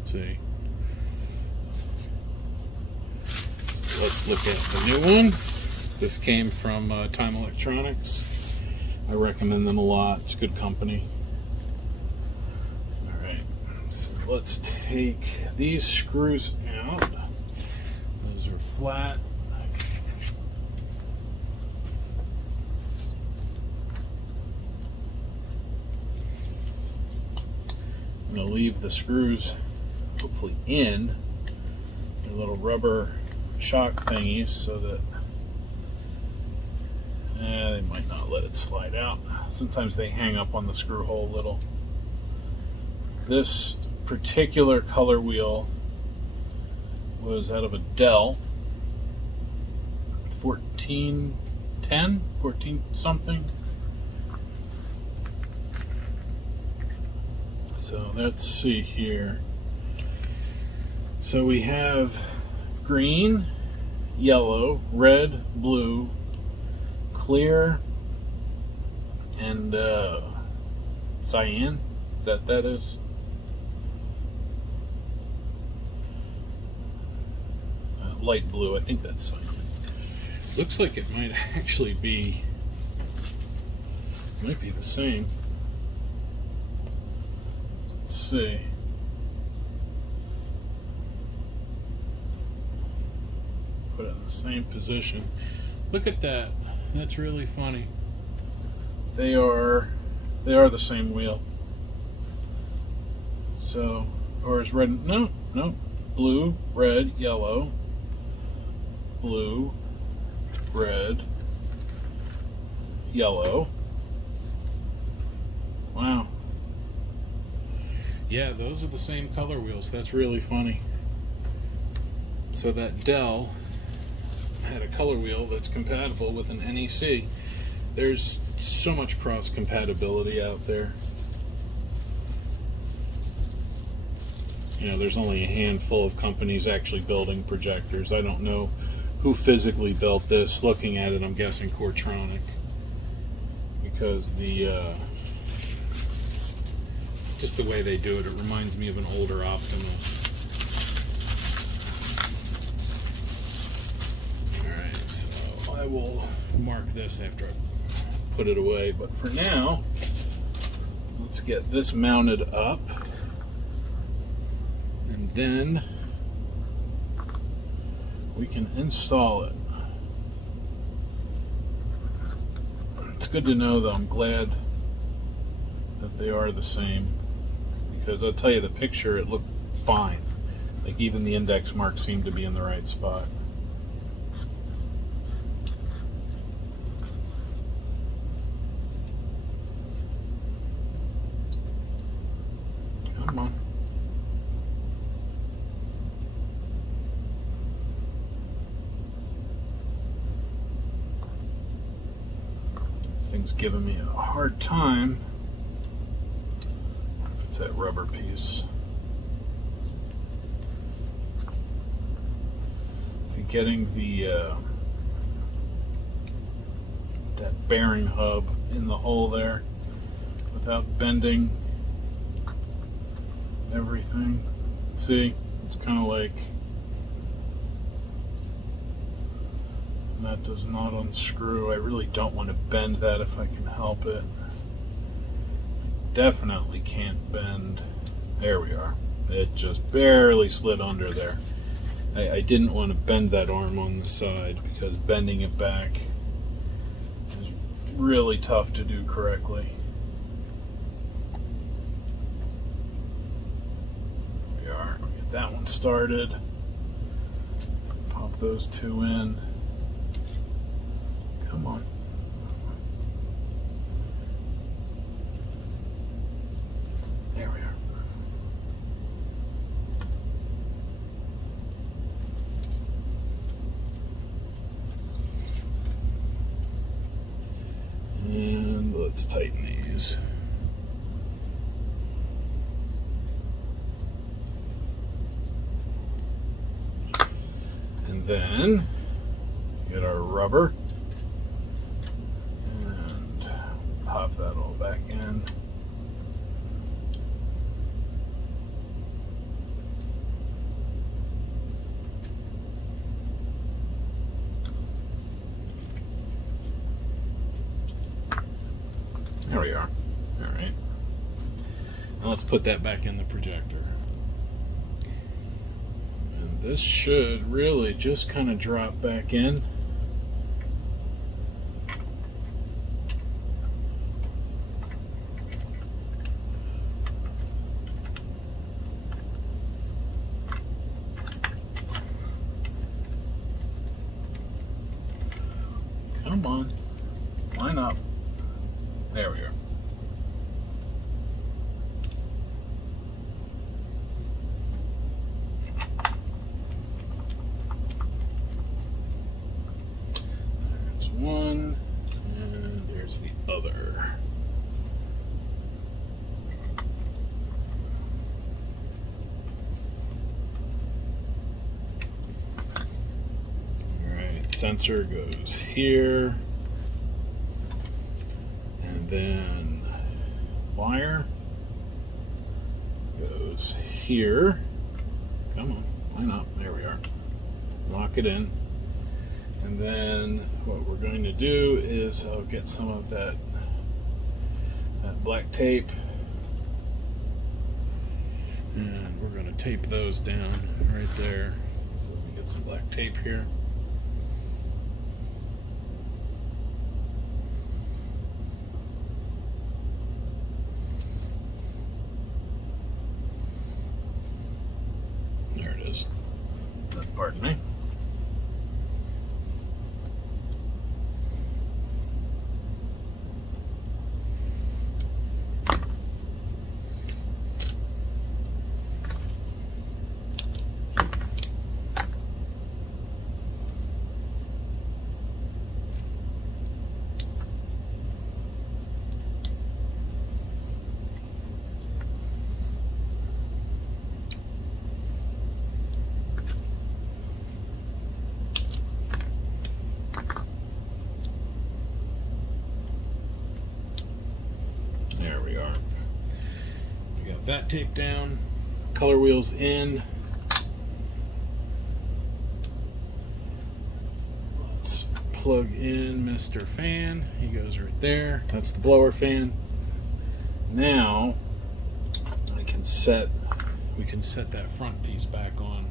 See? So let's look at the new one. This came from Time Electronics. I recommend them a lot. It's good company. Alright, so let's take these screws out. Those are flat. I'm going to leave the screws hopefully in the little rubber shock thingies so that they might not let it slide out. Sometimes they hang up on the screw hole a little. This particular color wheel was out of a Dell 1410, 14 something. So let's see here. So we have green, yellow, red, blue, clear, and cyan. Is that is? Light blue. I think that's cyan. Looks like it might actually be. Might be the same. Let's see. Put it in the same position. Look at that. That's really funny. They are the same wheel. So, or is red? No, blue, red, yellow, blue, red, yellow. Wow. Yeah, those are the same color wheels. That's really funny. So that Dell had a color wheel that's compatible with an NEC. There's so much cross compatibility out there. There's only a handful of companies actually building projectors. I don't know who physically built this. Looking at it, I'm guessing Coretronic, because just the way they do it reminds me of an older Optima. I will mark this after I put it away, but for now, let's get this mounted up, and then we can install it. It's good to know, though. I'm glad that they are the same, because I'll tell you, the picture, it looked fine. Like, even the index marks seemed to be in the right spot. Come on. This thing's giving me a hard time. It's that rubber piece. See, getting the that bearing hub in the hole there without bending everything. See, it's kind of like that does not unscrew. I really don't want to bend that if I can help it. Definitely can't bend. There we are. It just barely slid under there. I didn't want to bend that arm on the side, because bending it back is really tough to do correctly. There we are. Get that one started. Pop those two in. Come on. There we are. And let's tighten these. And then get our rubber and pop that all back in. There we are. All right. Now let's put that back in the projector. And this should really just kind of drop back in. Come on. Line up. There we are. There's one, and there's the other. All right, sensor goes here. Then wire goes here. Come on, line up. There we are. Lock it in. And then what we're going to do is I'll get some of that black tape, and we're going to tape those down right there. So we get some black tape here. Pardon me. There we are. We got that taped down. Color wheels in. Let's plug in Mr. Fan. He goes right there. That's the blower fan. Now we can set that front piece back on.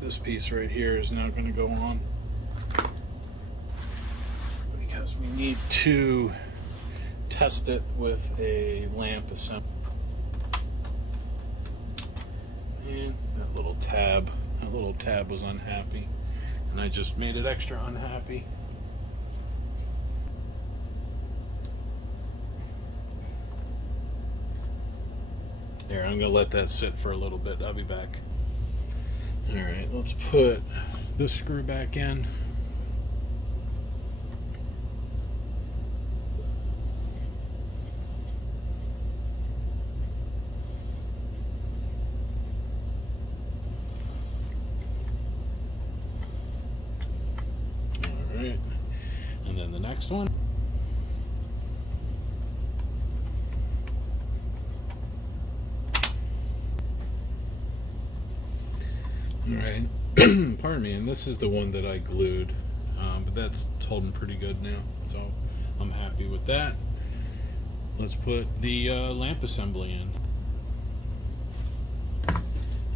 this piece right here is now going to go on because we need to test it with a lamp assembly. And that little tab was unhappy, and I just made it extra unhappy. There, I'm gonna let that sit for a little bit. I'll be back. All right, let's put this screw back in. All right, and then the next one. Alright, pardon me, and this is the one that I glued, but that's holding pretty good now, so I'm happy with that. Let's put the lamp assembly in.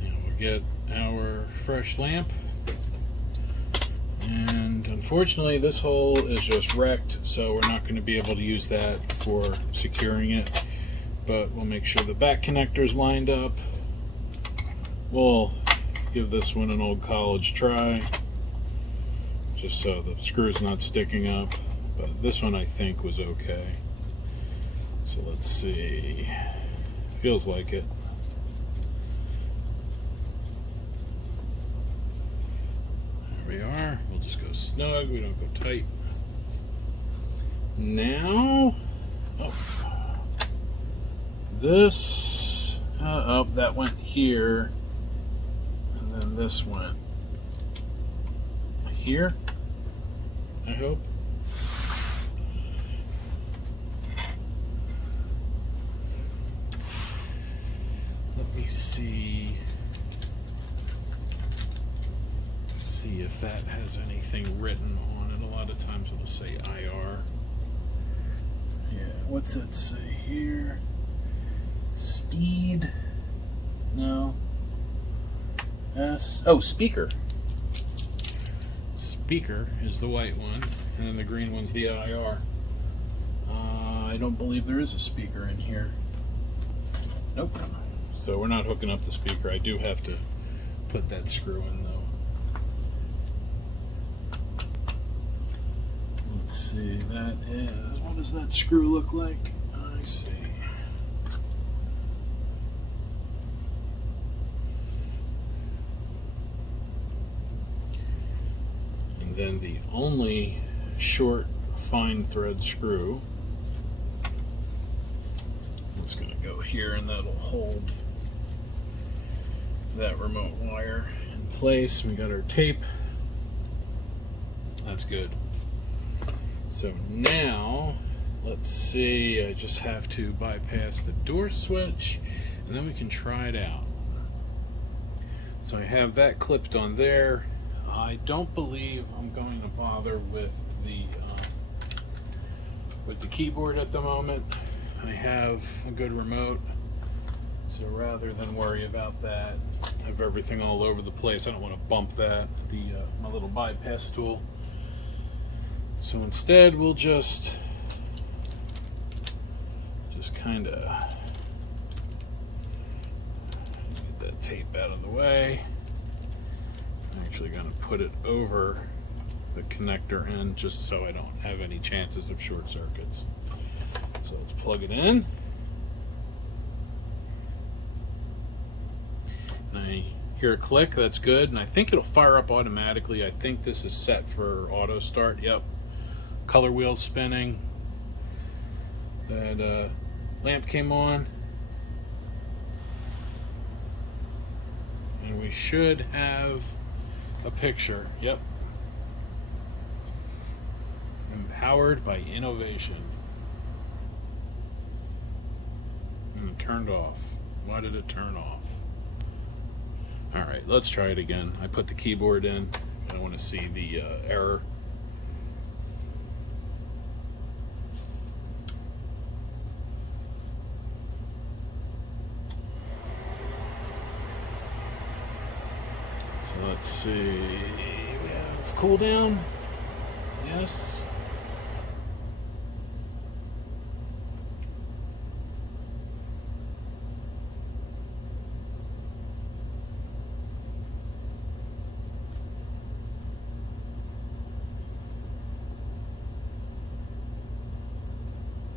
And we'll get our fresh lamp. And unfortunately, this hole is just wrecked, so we're not going to be able to use that for securing it. But we'll make sure the back connector's lined up. We'll give this one an old college try, just so the screw's not sticking up, but this one I think was okay. So let's see, feels like it. There we are. We'll just go snug, we don't go tight. Now, this, that went here. And then this went here, I hope. Let me see if that has anything written on it. A lot of times it'll say IR. Yeah, what's it say here? Speed? No. Speaker. Speaker is the white one, and then the green one's the IR. I don't believe there is a speaker in here. Nope. So we're not hooking up the speaker. I do have to put that screw in though. Let's see, that is, what does that screw look like? I see. Then the only short fine thread screw, it's going to go here, and that'll hold that remote wire in place. We got our tape. That's good. So now let's see, I just have to bypass the door switch, and then we can try it out. So I have that clipped on there. I don't believe I'm going to bother with the keyboard at the moment. I have a good remote, so rather than worry about that, I have everything all over the place. I don't want to bump that, my little bypass tool. So instead, we'll just kind of get that tape out of the way. I'm actually going to put it over the connector end just so I don't have any chances of short circuits. So let's plug it in. And I hear a click, that's good, and I think it'll fire up automatically. I think this is set for auto start. Yep. Color wheel spinning. That lamp came on. And we should have a picture. Yep. Empowered by innovation. And it turned off. Why did it turn off? Alright, let's try it again. I put the keyboard in. I want to see the error. So Let's see. We have cool down. Yes.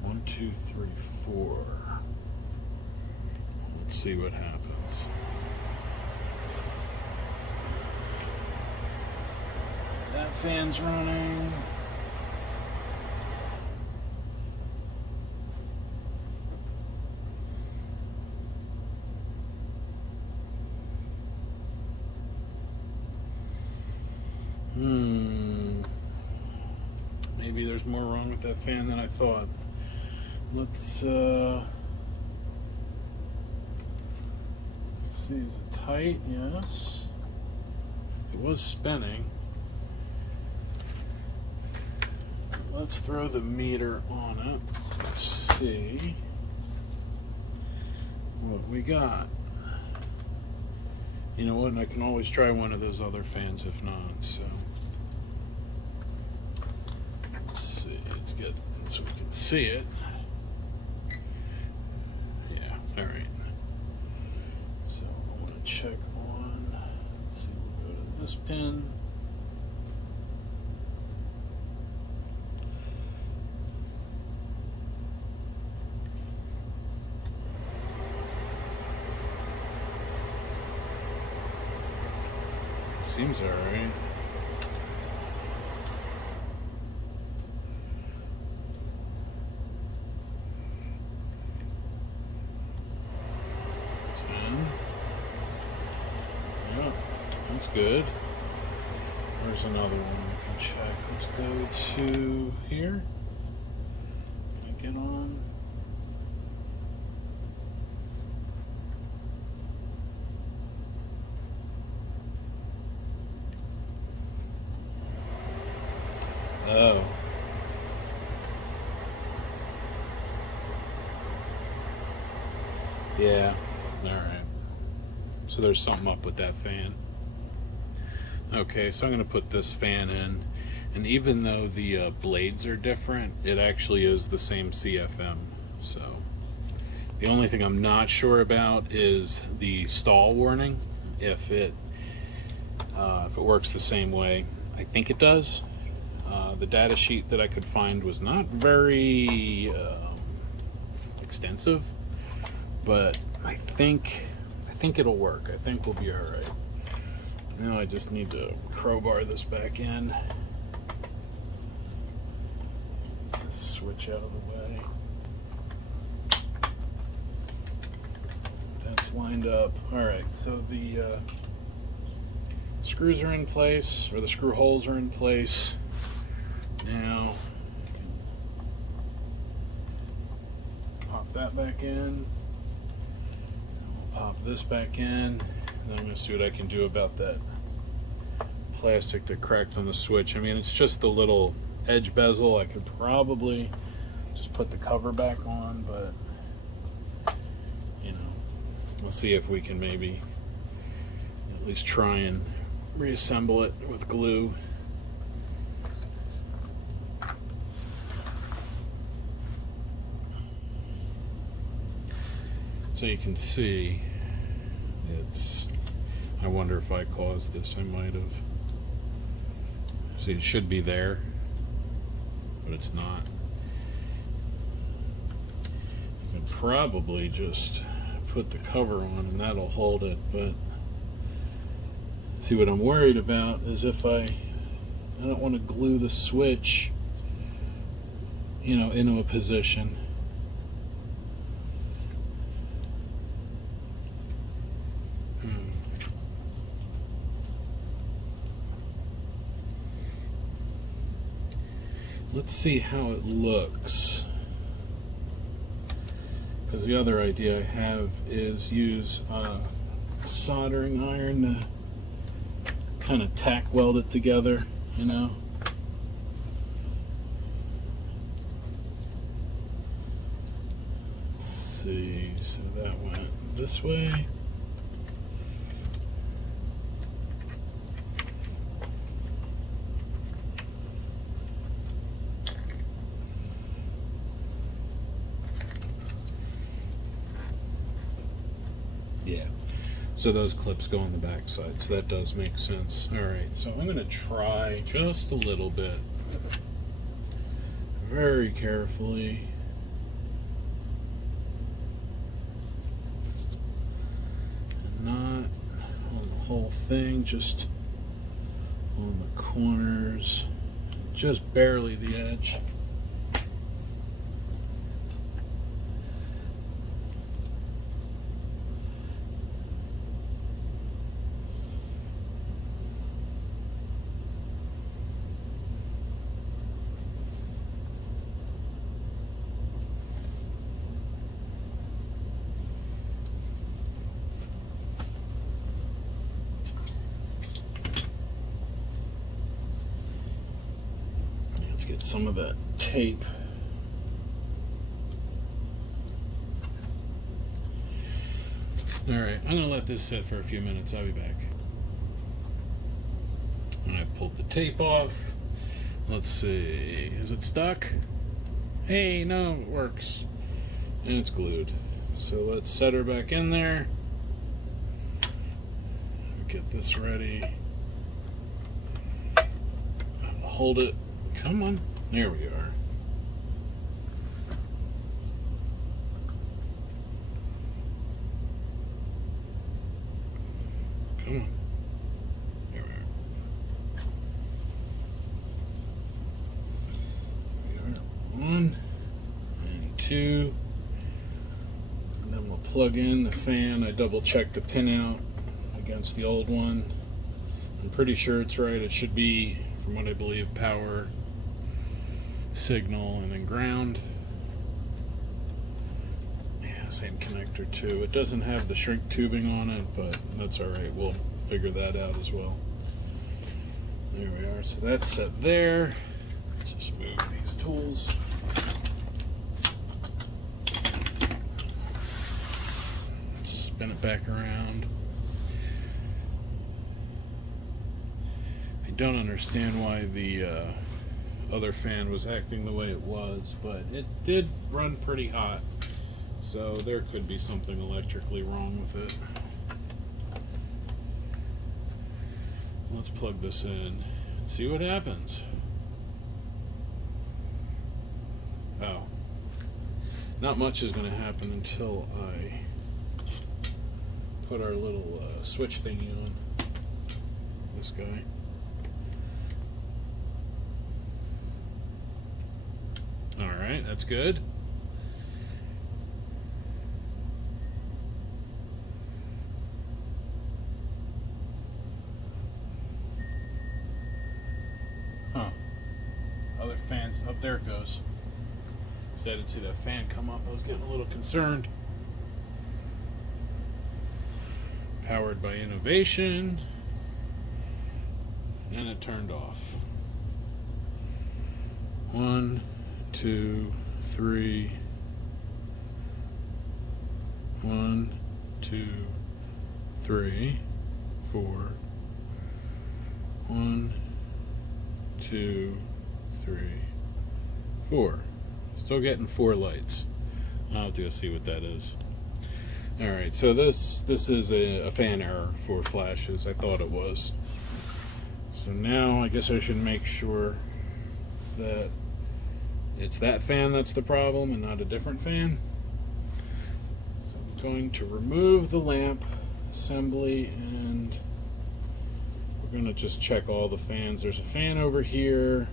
One, two, three, four. Let's see what happens. That fan's running. Maybe there's more wrong with that fan than I thought. Let's see, is it tight? Yes. It was spinning. Let's throw the meter on it. Let's see what we got. You know what? And I can always try one of those other fans if not. So let's see. Let's get so we can see it. Yeah. All right. So I want to check on. Let's see. We'll go to this pin. Seems all right. Yeah, that's good. There's another one we can check. Let's go to here. Get on. Oh. Yeah. All right. So there's something up with that fan. Okay, so I'm going to put this fan in, and even though the blades are different, it actually is the same CFM. So the only thing I'm not sure about is the stall warning, if it works the same way. I think it does. The data sheet that I could find was not very extensive, but I think it'll work. I think we'll be all right. Now I just need to crowbar this back in. Switch out of the way. That's lined up. All right, so the screws are in place, or the screw holes are in place. Now, pop that back in. We'll pop this back in. And then I'm going to see what I can do about that plastic that cracked on the switch. I mean, it's just the little edge bezel. I could probably just put the cover back on, but, you know, we'll see if we can maybe at least try and reassemble it with glue. So you can see it's, I wonder if I caused this. I might have. See, it should be there, but it's not. You can probably just put the cover on and that'll hold it, but see, what I'm worried about is if I don't want to glue the switch, you know, into a position. Let's see how it looks, because the other idea I have is use a soldering iron to kind of tack weld it together, you know. Let's see, so that went this way. So those clips go on the back side, so that does make sense. Alright, so I'm going to try just a little bit, very carefully. And not on the whole thing, just on the corners, just barely the edge. Get some of that tape. Alright, I'm going to let this sit for a few minutes. I'll be back. And I pulled the tape off. Let's see. Is it stuck? Hey, no, it works. And it's glued. So let's set her back in there. Get this ready. Hold it. Come on. There we are. Come on. There we are. 1 and 2. And then we'll plug in the fan. I double checked the pin out against the old one. I'm pretty sure it's right. It should be, from what I believe, power, signal, and then ground. Yeah, same connector too. It doesn't have the shrink tubing on it, but that's alright. We'll figure that out as well. There we are. So that's set there. Let's just move these tools. Spin it back around. I don't understand why the other fan was acting the way it was, but it did run pretty hot, so there could be something electrically wrong with it. Let's plug this in and see what happens. Oh, not much is going to happen until I put our little switch thingy on this guy. Alright, that's good. Huh. Other fans, up there it goes. So I didn't see that fan come up. I was getting a little concerned. Powered by innovation. And it turned off. 1, 2, 3. 1, 2, 3, 4. 1, 2, 3, 4. Still getting 4 lights. I'll have to go see what that is. Alright, so this is a fan error for flashes. I thought it was. So now I guess I should make sure that it's that fan that's the problem and not a different fan. So I'm going to remove the lamp assembly and we're going to just check all the fans. There's a fan over here,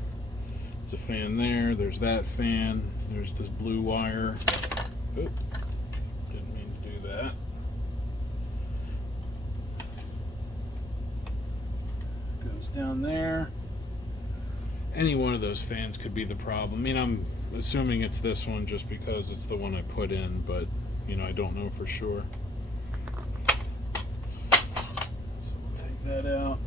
there's a fan there, there's that fan, there's this blue wire. Oop, didn't mean to do that. Goes down there. Any one of those fans could be the problem. I mean, I'm assuming it's this one just because it's the one I put in, but, you know, I don't know for sure. So we'll take that out.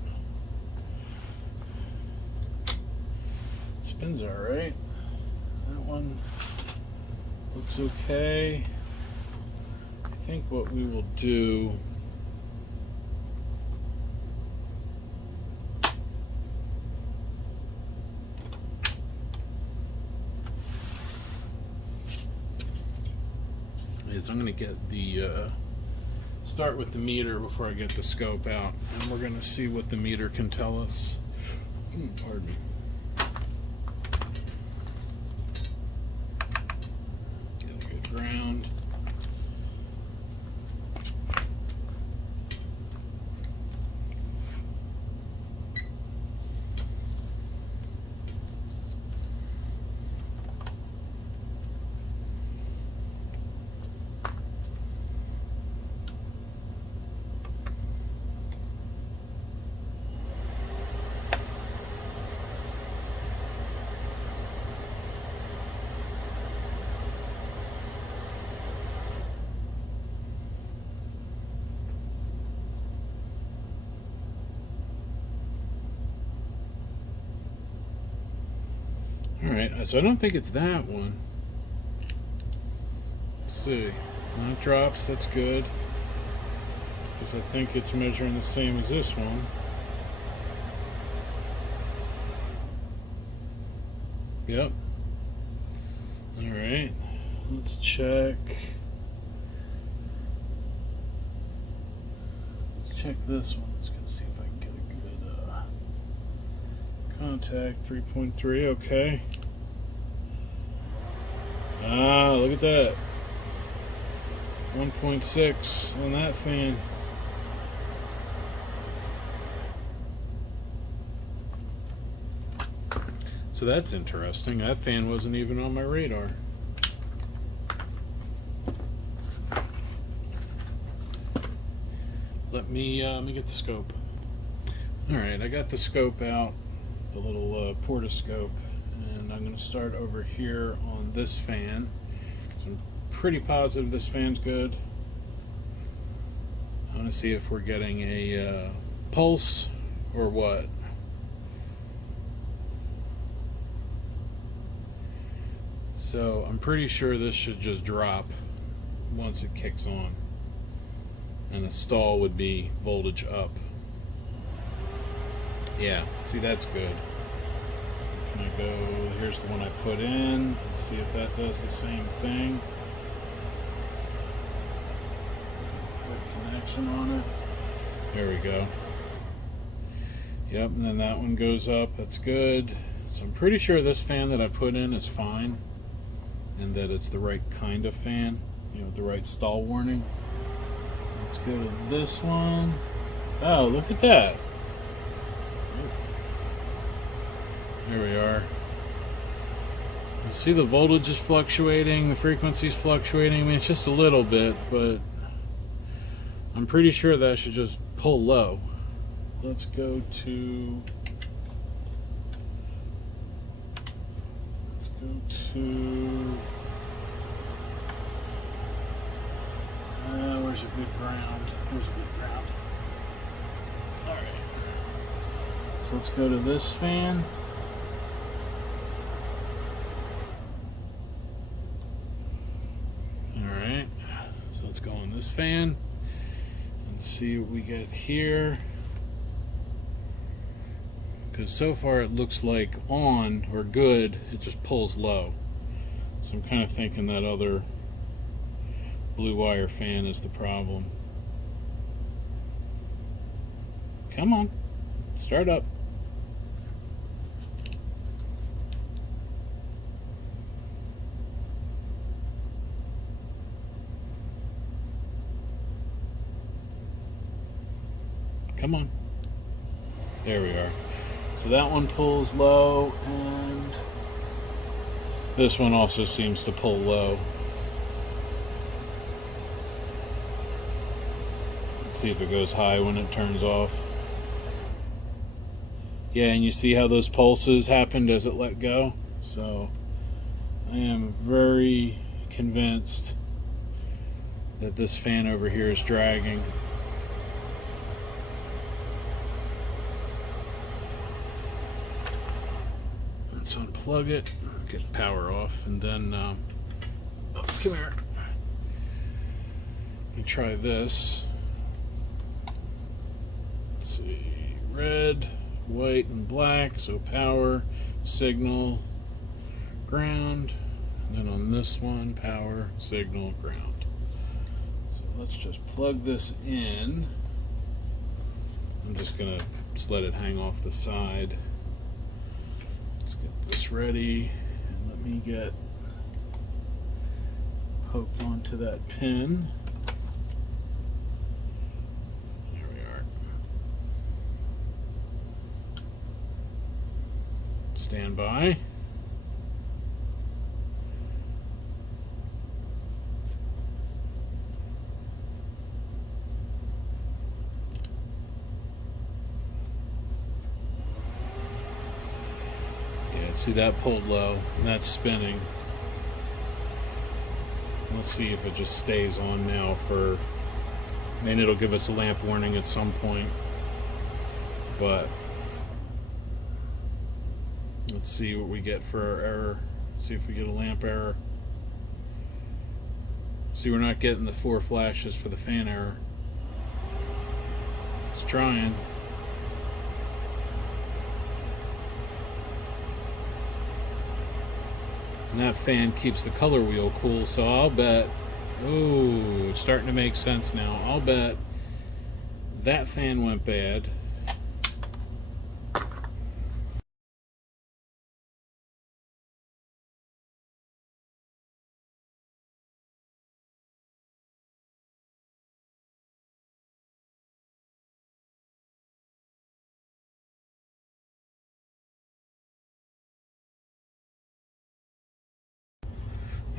Spins all right. That one looks okay. I think what we will do is I'm going to get the start with the meter before I get the scope out, and we're going to see what the meter can tell us. Pardon me. Get a good ground. Alright, so I don't think it's that one. Let's see. When it drops, that's good. Because I think it's measuring the same as this one. Yep. Alright. Let's check. Let's check this one. Let's go see if I can get a good contact. 3.3, okay. Ah, look at that. 1.6 on that fan. So that's interesting. That fan wasn't even on my radar. Let me get the scope. Alright, I got the scope out, the little portoscope, and I'm going to start over here on this fan. So I'm pretty positive this fan's good. I want to see if we're getting a pulse or what. So I'm pretty sure this should just drop once it kicks on, and a stall would be voltage up. Yeah, see, that's good. Can I go, here's the one I put in, let's see if that does the same thing. Put connection on it. There we go. Yep, and then that one goes up, that's good. So I'm pretty sure this fan that I put in is fine, and that it's the right kind of fan, you know, the right stall warning. Let's go to this one. Oh, look at that. There we are. You see the voltage is fluctuating, the frequency is fluctuating. I mean, it's just a little bit, but I'm pretty sure that should just pull low. Let's go to... where's a good ground? Where's a good ground? Alright. So let's go to this fan. Alright. So let's go on this fan and see what we get here. Because so far it looks like on or good, it just pulls low. So I'm kind of thinking that other blue wire fan is the problem. Come on, start up. Come on. There we are. So that one pulls low, and this one also seems to pull low. Let's see if it goes high when it turns off. Yeah, and you see how those pulses happened as it let go? So I am very convinced that this fan over here is dragging. Let's unplug it, get power off, and then, oh, come here. Let me try this. Let's see, red, white, and black, so power, signal, ground. And then on this one, power, signal, ground. So let's just plug this in. I'm just gonna just let it hang off the side. Let's get this ready, and let me get hooked onto that pin. There we are. Stand by. See, that pulled low, and that's spinning. Let's see if it just stays on now for, I mean, it'll give us a lamp warning at some point, but let's see what we get for our error. See if we get a lamp error. See, we're not getting the 4 flashes for the fan error. It's trying. And that fan keeps the color wheel cool, so I'll bet, oh, it's starting to make sense now. I'll bet that fan went bad.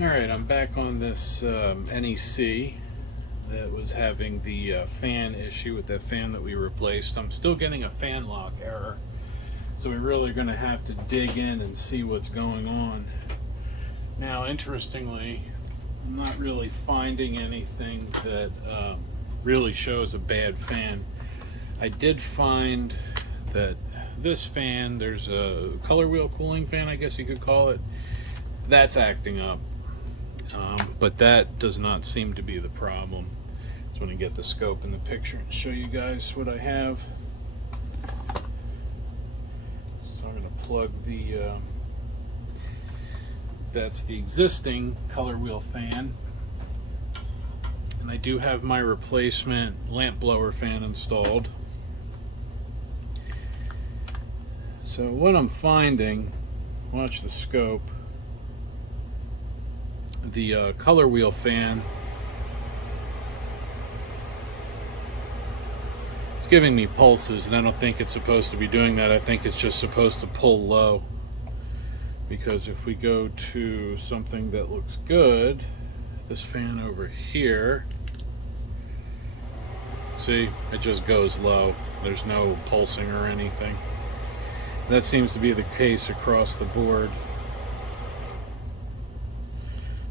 Alright, I'm back on this NEC that was having the fan issue with that fan that we replaced. I'm still getting a fan lock error, so we're really going to have to dig in and see what's going on. Now, interestingly, I'm not really finding anything that really shows a bad fan. I did find that this fan, there's a color wheel cooling fan, I guess you could call it, that's acting up. But that does not seem to be the problem. Just want to get the scope in the picture and show you guys what I have. So I'm going to plug the, that's the existing color wheel fan. And I do have my replacement lamp blower fan installed. So what I'm finding, watch the scope, the color wheel fan it's giving me pulses, and I don't think it's supposed to be doing that. I think it's just supposed to pull low, because if we go to something that looks good, this fan over here, see, it just goes low. There's no pulsing or anything. That seems to be the case across the board.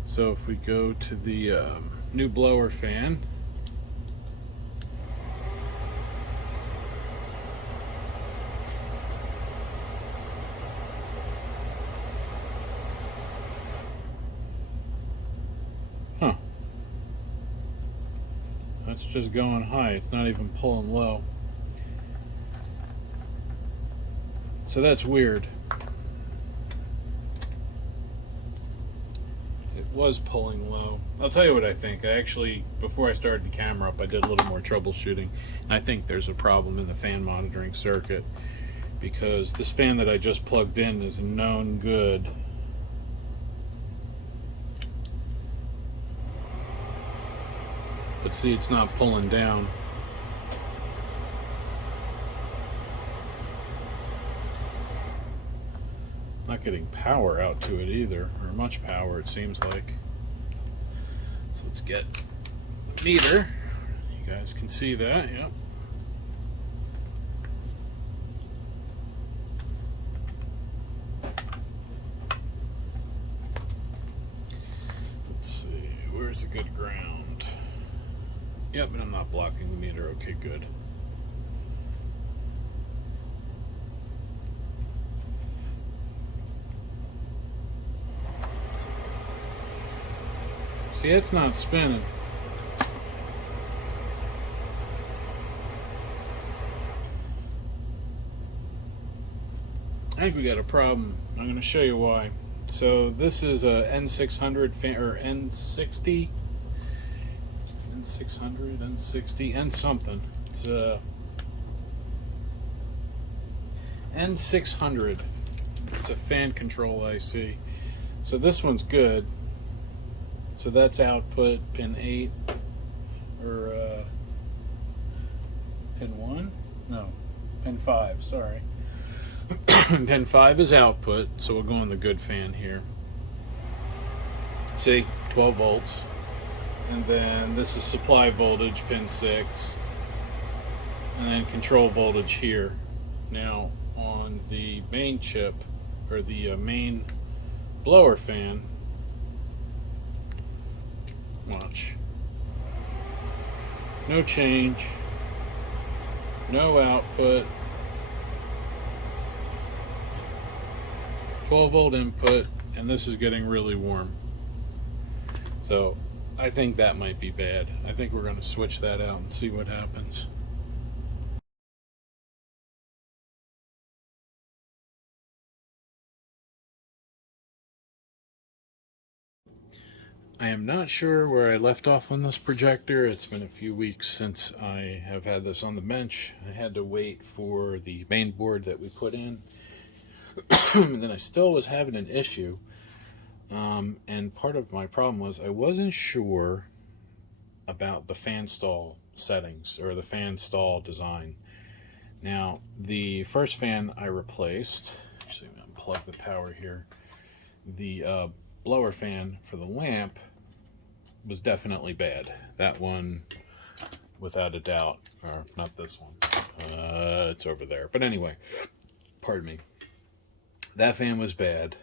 So if we go to the new blower fan, that's just going high. It's not even pulling low. So that's weird. Was pulling low. I'll tell you what I think. I actually, before I started the camera up, I did a little more troubleshooting, and I think there's a problem in the fan monitoring circuit, because this fan that I just plugged in is a known good. But see, it's not pulling down. Not getting power out to it either, or much power it seems like. So let's get the meter. You guys can see that, yep. Let's see, where's a good ground? Yep, and I'm not blocking the meter, okay, good. See, it's not spinning. I think we got a problem. I'm going to show you why. So this is a N600 fan, or N60 N600, N60, and something. It's N600. It's a fan control IC. So this one's good. So that's output pin 8 or pin 1? No, pin 5, sorry. Pin 5 is output, so we'll go on the good fan here. See, 12 volts. And then this is supply voltage, pin 6. And then control voltage here. Now, on the main chip, or the main blower fan, watch. No change. No output. 12 volt input, and this is getting really warm. So I think that might be bad. I think we're going to switch that out and see what happens. I am not sure where I left off on this projector. It's been a few weeks since I have had this on the bench. I had to wait for the main board that we put in. And then I still was having an issue. And part of my problem was I wasn't sure about the fan stall settings or the fan stall design. Now, the first fan I replaced, actually I'm going to unplug the power here. The blower fan for the lamp was definitely bad. That one, without a doubt, or not this one. It's over there. But anyway, pardon me. That fan was bad.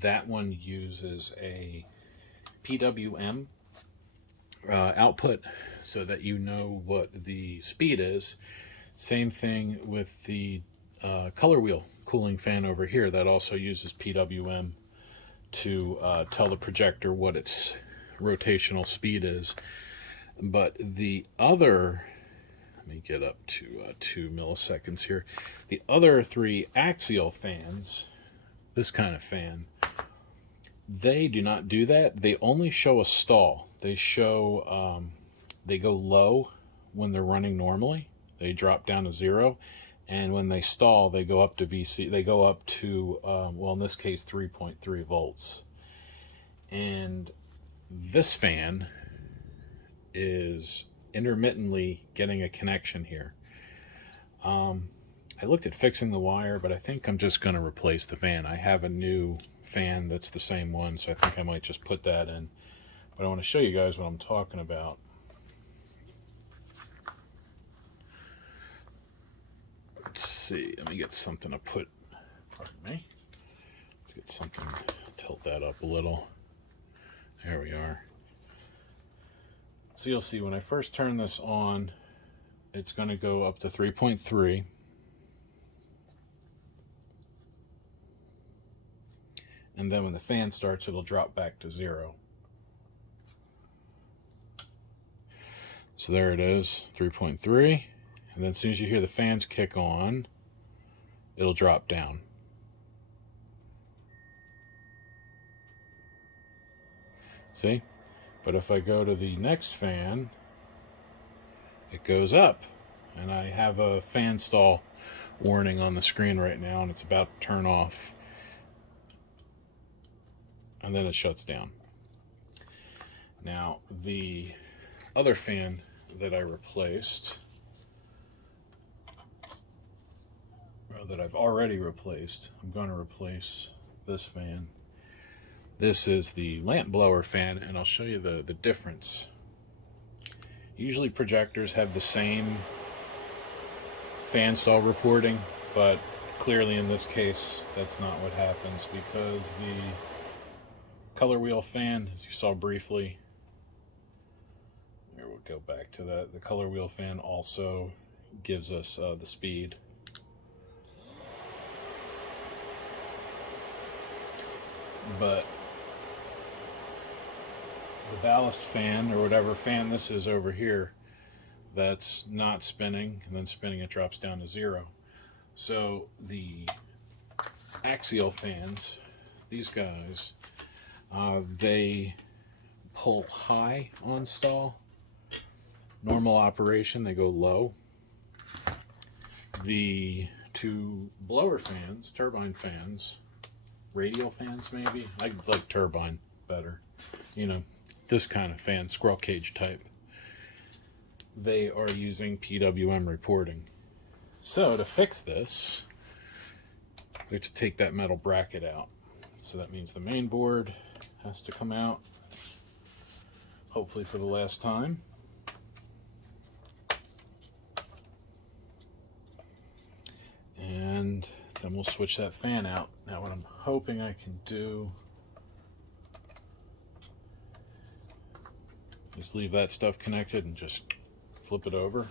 That one uses a PWM output so that you know what the speed is. Same thing with the color wheel cooling fan over here. That also uses PWM to tell the projector what its rotational speed is. But the other, let me get up to 2 milliseconds here. The other 3 axial fans, this kind of fan, they do not do that. They only show a stall. They show, they go low when they're running normally. They drop down to 0. And when they stall, they go up to VC. They go up to, well, in this case, 3.3 volts. And this fan is intermittently getting a connection here. I looked at fixing the wire, but I think I'm just going to replace the fan. I have a new fan that's the same one, so I think I might just put that in. But I want to show you guys what I'm talking about. Let's see, let me get something to put, pardon me. Let's get something, tilt that up a little. There we are. So you'll see when I first turn this on, it's going to go up to 3.3. And then when the fan starts, it'll drop back to 0. So there it is, 3.3. And then as soon as you hear the fans kick on, it'll drop down. See? But if I go to the next fan, it goes up. And I have a fan stall warning on the screen right now, and it's about to turn off. And then it shuts down. Now, the other fan that I replaced, or that I've already replaced, I'm going to replace this fan. This is the lamp blower fan, and I'll show you the difference. Usually projectors have the same fan stall reporting, but clearly in this case that's not what happens, because the color wheel fan, as you saw briefly, here we'll go back to that, the color wheel fan also gives us the speed. But the ballast fan, or whatever fan this is over here, that's not spinning, and then spinning it drops down to 0. So the axial fans, these guys, they pull high on stall, normal operation, they go low. The two blower fans, turbine fans, radial fans maybe, I like turbine better, you know, this kind of fan, squirrel cage type, they are using PWM reporting. So to fix this, we have to take that metal bracket out. So that means the main board has to come out, hopefully for the last time. And then we'll switch that fan out. Now what I'm hoping I can do is leave that stuff connected and just flip it over.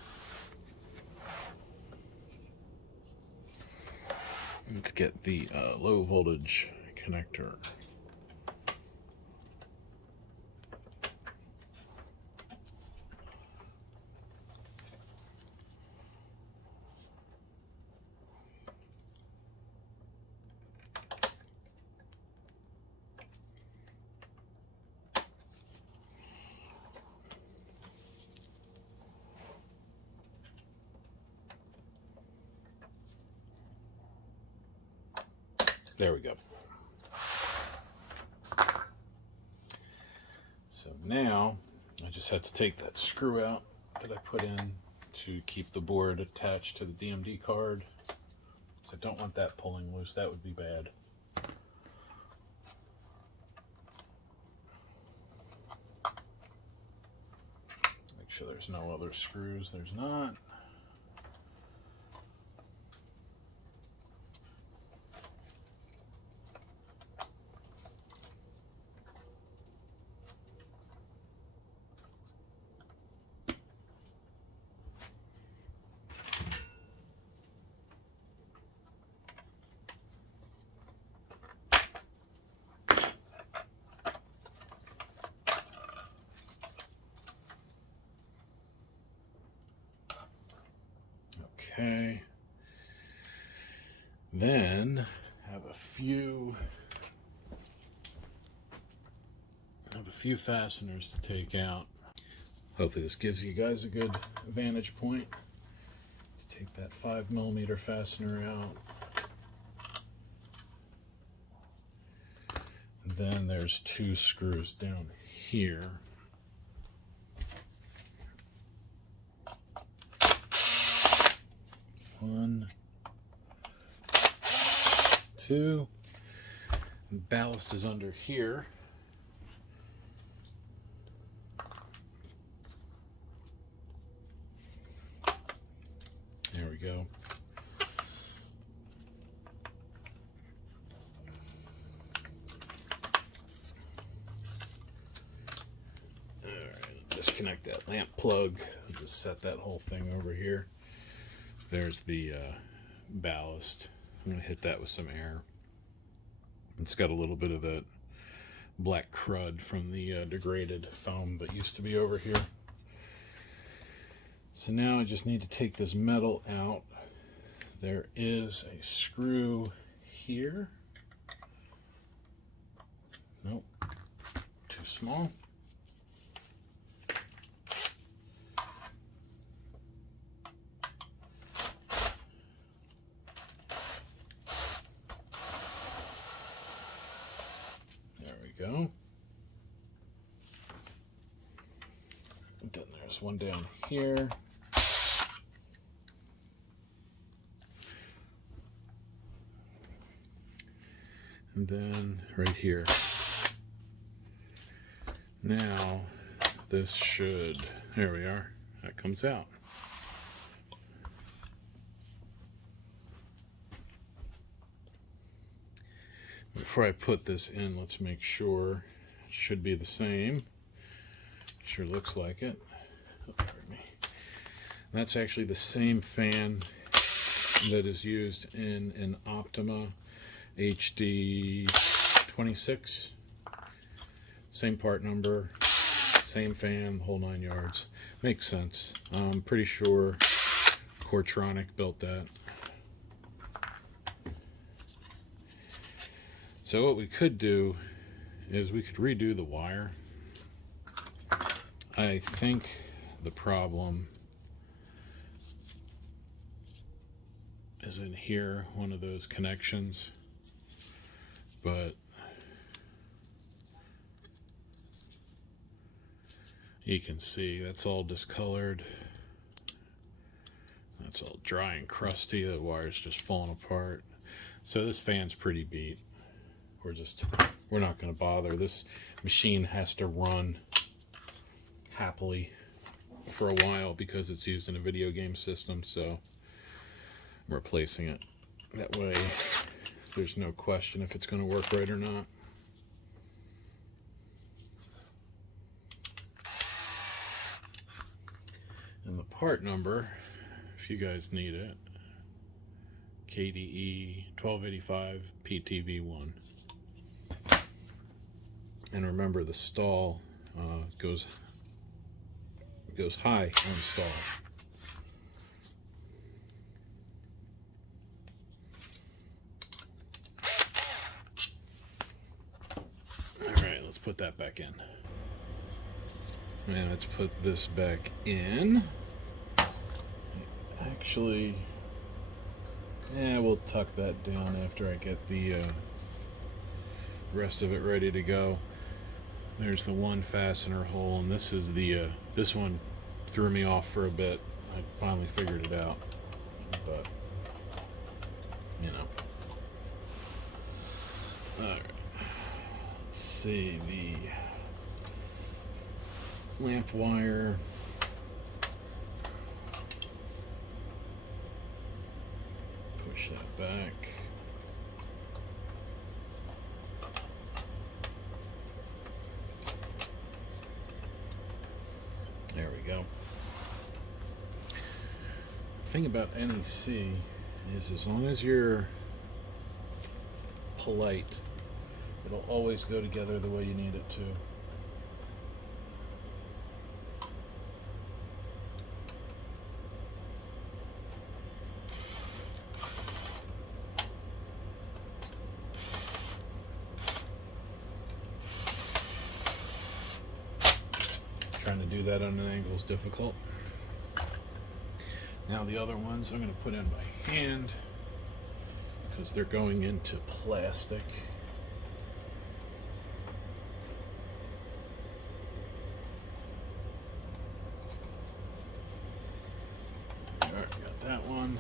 Let's get the low voltage connector. There we go. So now I just had to take that screw out that I put in to keep the board attached to the DMD card. So I don't want that pulling loose, that would be bad. Make sure there's no other screws, there's not. Okay, then have a few fasteners to take out. Hopefully this gives you guys a good vantage point. Let's take that 5mm fastener out. And then there's two screws down here. One, two. The ballast is under here. There we go. All right, disconnect that lamp plug. I'll just set that whole thing over here. There's the ballast. I'm going to hit that with some air. It's got a little bit of that black crud from the degraded foam that used to be over here. So now I just need to take this metal out. There is a screw here. Nope, too small. Go. And then there's one down here. And then right here. Now this should, there we are, that comes out. Before I put this in, let's make sure it should be the same. Sure looks like it. Oh, pardon me. That's actually the same fan that is used in an Optima HD 26. Same part number, same fan, whole 9 yards. Makes sense. I'm pretty sure Cortronic built that. So what we could do is we could redo the wire. I think the problem is in here, one of those connections, but you can see that's all discolored. That's all dry and crusty. The wire's just falling apart. So this fan's pretty beat. We're not going to bother. This machine has to run happily for a while because it's used in a video game system, so I'm replacing it. That way there's no question if it's going to work right or not. And the part number, if you guys need it, KDE 1285 PTV1. And remember, the stall goes high on stall. All right, let's put that back in. And let's put this back in. Actually, yeah, we'll tuck that down after I get the rest of it ready to go. There's the one fastener hole, and this is the this one threw me off for a bit. I finally figured it out, but you know. All right. Let's see, the lamp wire. Push that back. There we go. The thing about NEC is, as long as you're polite, it'll always go together the way you need it to. Trying to do that on an angle is difficult. Now the other ones I'm going to put in by hand because they're going into plastic. Alright, got that one.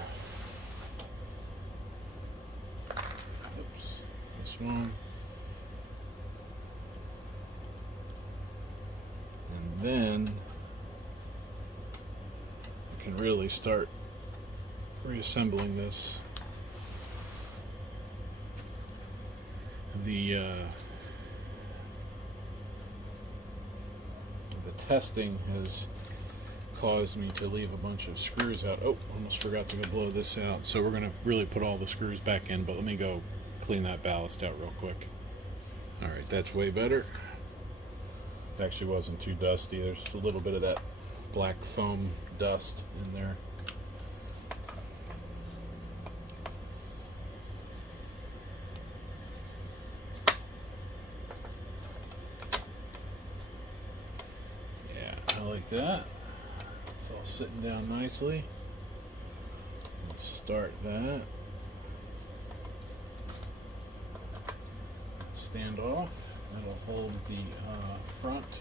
Oops, this one. And then I can really start reassembling this. The testing has caused me to leave a bunch of screws out. Oh, almost forgot to go blow this out. So we're going to really put all the screws back in, but let me go clean that ballast out real quick. Alright, that's way better. It actually wasn't too dusty. There's a little bit of that black foam dust in there. Yeah, I like that. It's all sitting down nicely. Let's start that. Stand off. That'll hold the front.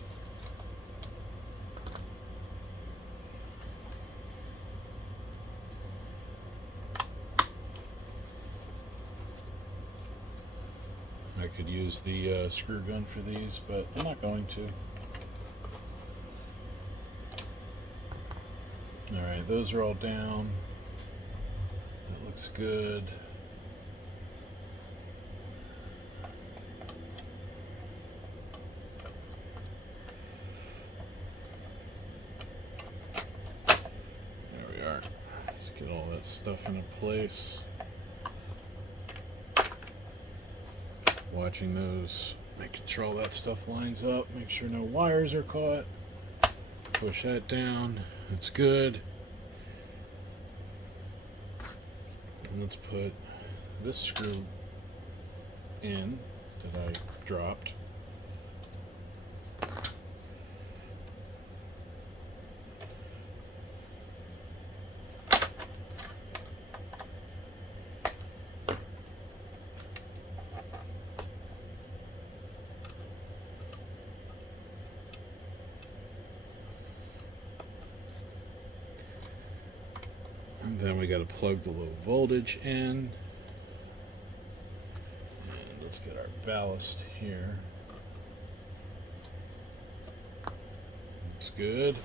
I could use the screw gun for these, but I'm not going to. Alright, those are all down. That looks good. Get all that stuff into place. Watching those, making sure all that stuff lines up, make sure no wires are caught. Push that down, that's good. And let's put this screw in that I dropped. got to plug the low voltage in. And let's get our ballast here. Looks good.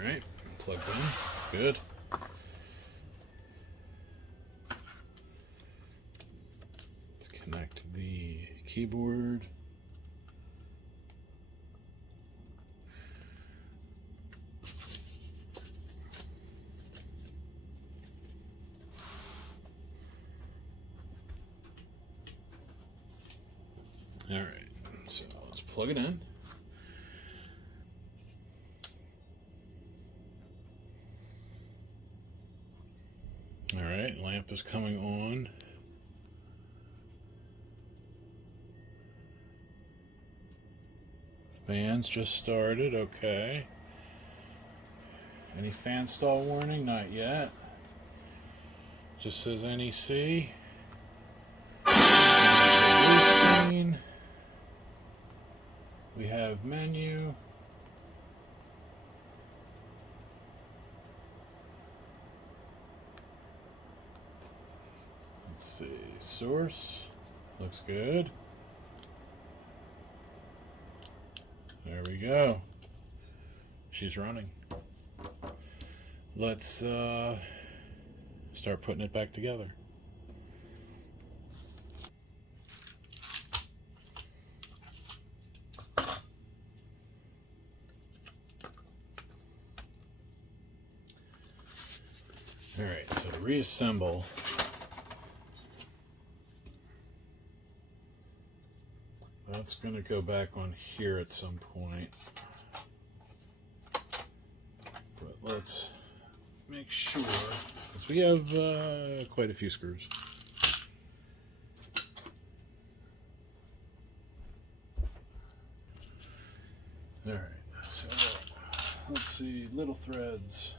All right, plugged in. Good. Let's connect the keyboard. All right, so let's plug it in. All right, lamp is coming on. Fans just started, okay. Any fan stall warning? Not yet. Just says NEC. Blue screen. We have menu. Let's see, source. Looks good. There we go. She's running. Let's start putting it back together. All right, so to reassemble, that's going to go back on here at some point. But let's make sure, because we have quite a few screws. All right, so let's see, little threads.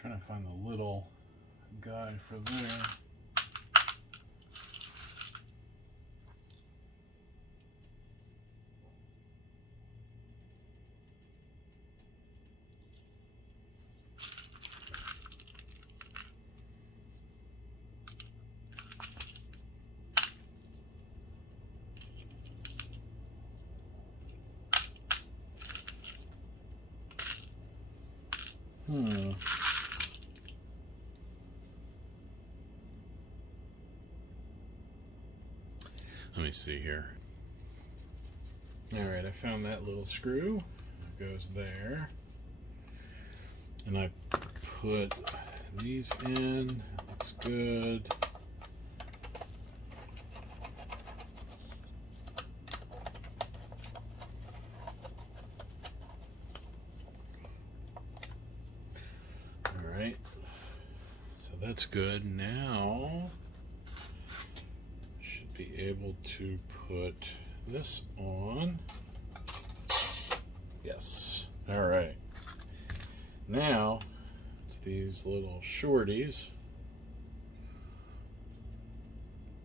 Trying to find the little guy for there. Let me see here. All right, I found that little screw. It goes there. And I put these in. Looks good. All right. So that's good. Now be able to put this on. Yes. All right. Now it's these little shorties.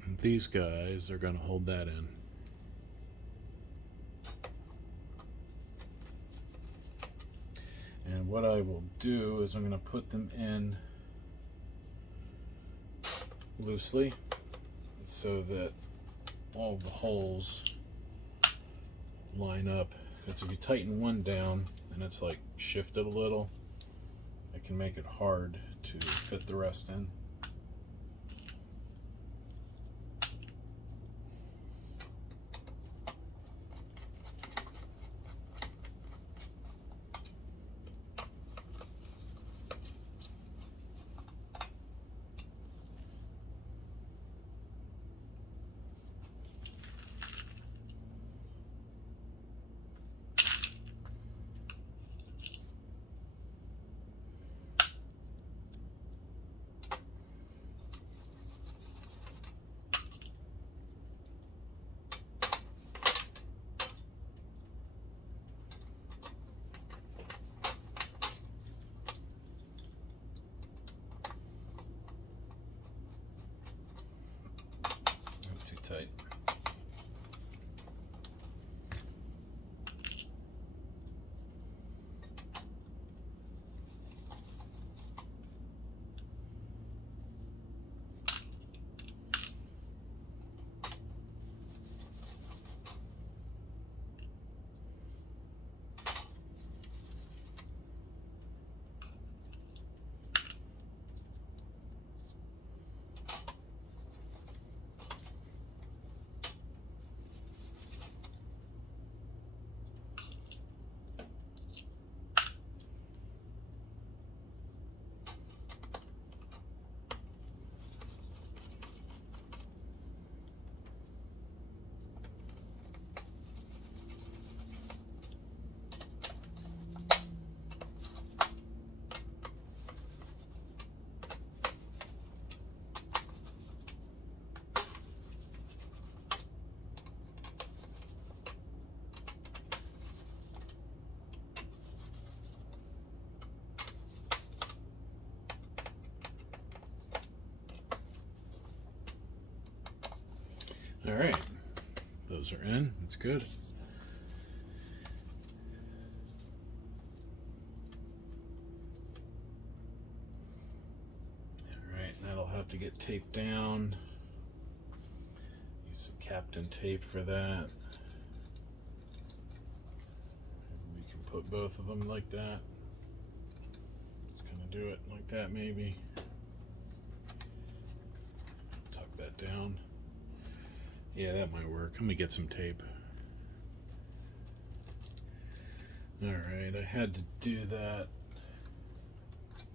And these guys are going to hold that in. And what I will do is I'm going to put them in loosely so that all the holes line up, because if you tighten one down and it's like shifted a little, it can make it hard to fit the rest in. Tight. All right, those are in. That's good. All right, that'll have to get taped down. Use some Captain tape for that. Maybe we can put both of them like that. Just gonna do it like that, maybe. Tuck that down. Yeah, that might work. I'm gonna get some tape. All right, I had to do that.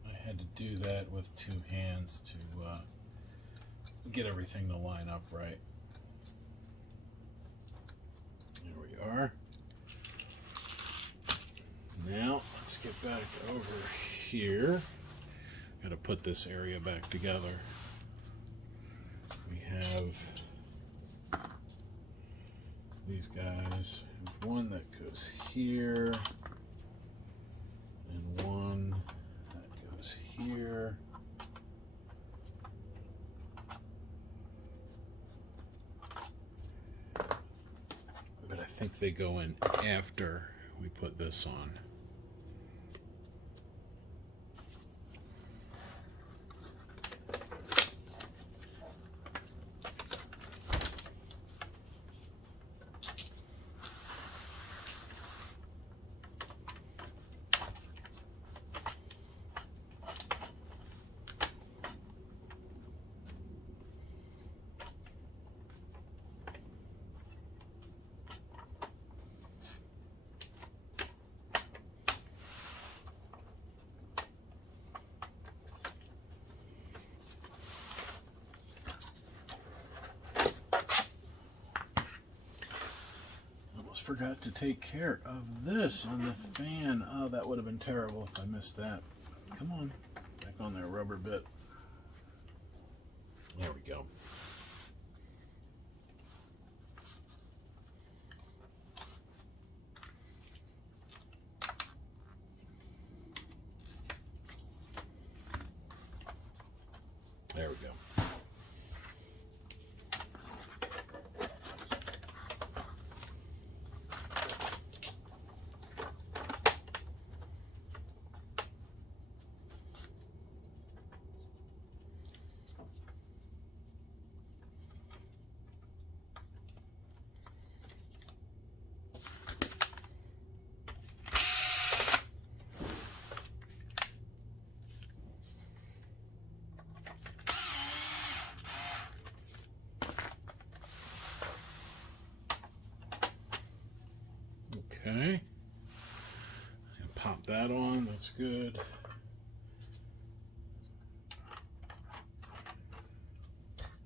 I had to do that with two hands to get everything to line up right. There we are. Now, let's get back over here. Gotta put this area back together. We have these guys. One that goes here, and one that goes here. But I think they go in after we put this on. Forgot to take care of this on the fan. Oh, that would have been terrible if I missed that. Come on, back on there, rubber bit. There we go. There we go. pop that on, that's good.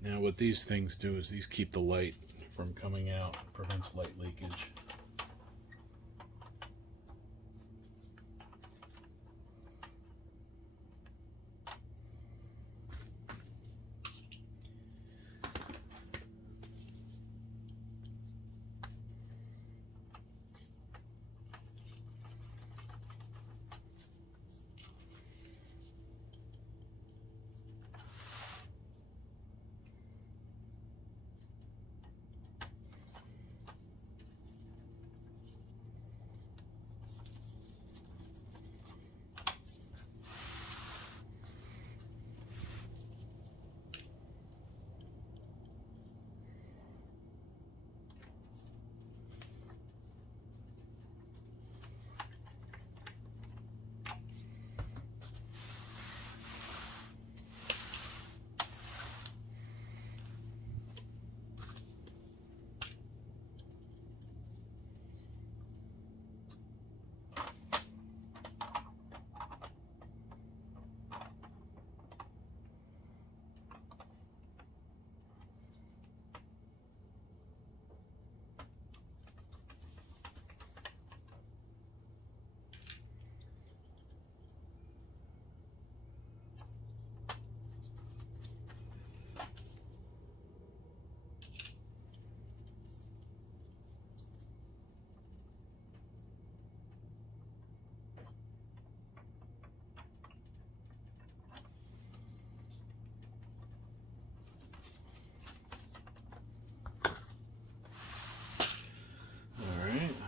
Now what these things do is these keep the light from coming out, prevents light leakage.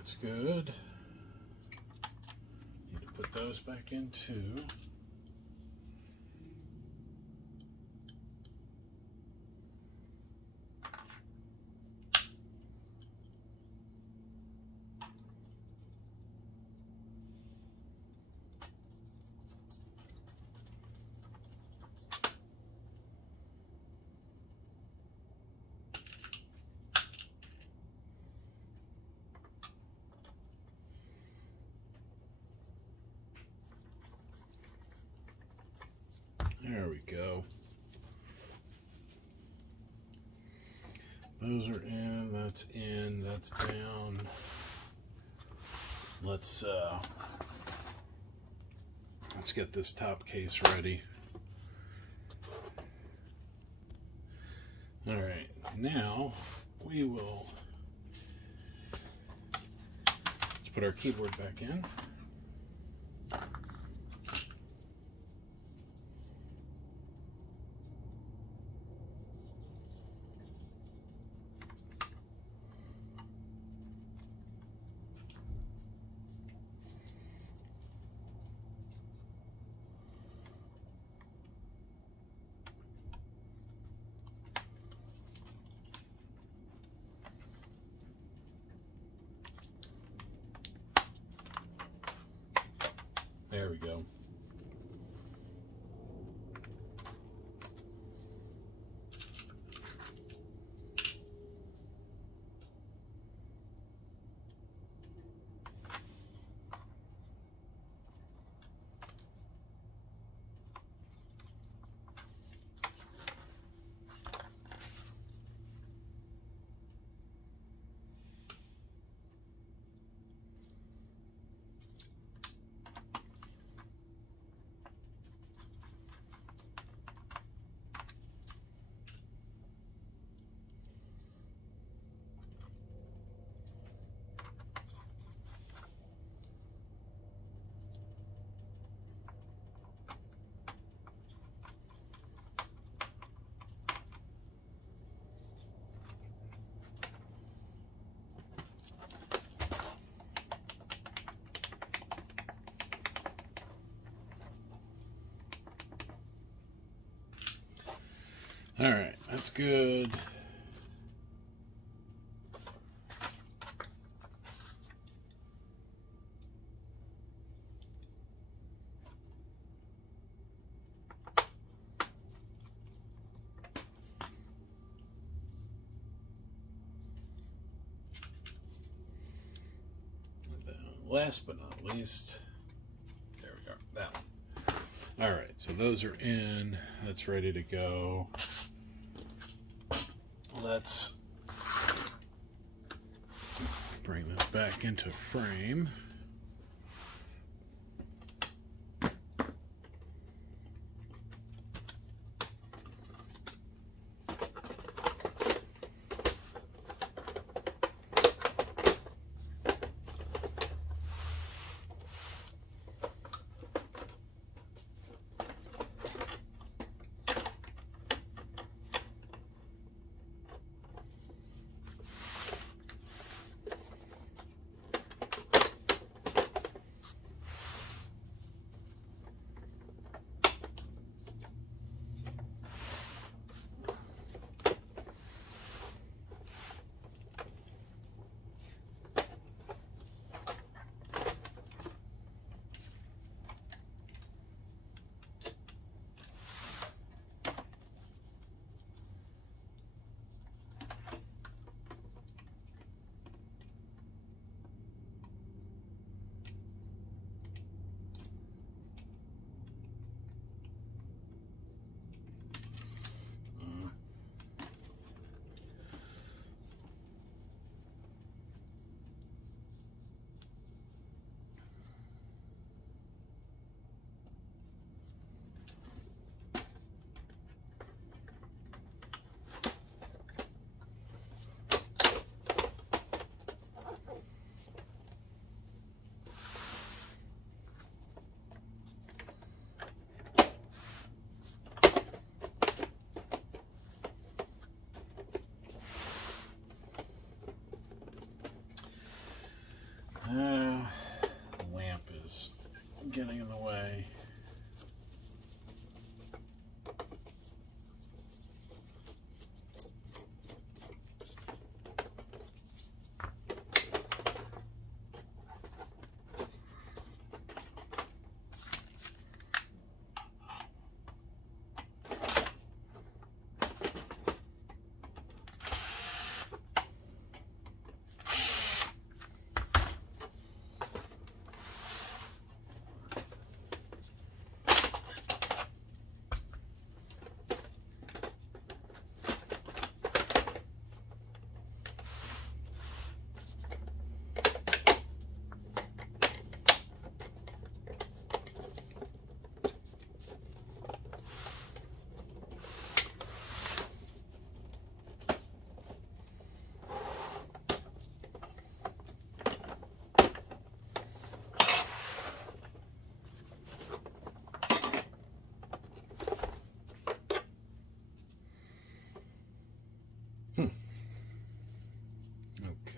That's good. Need to put those back in too. There we go. Those are in, that's down. Let's get this top case ready. All right, now we will let's put our keyboard back in. There we go. All right, that's good. And then last but not least, that one. All right, so those are in. That's ready to go. Let's bring this back into frame. The lamp is getting in the way.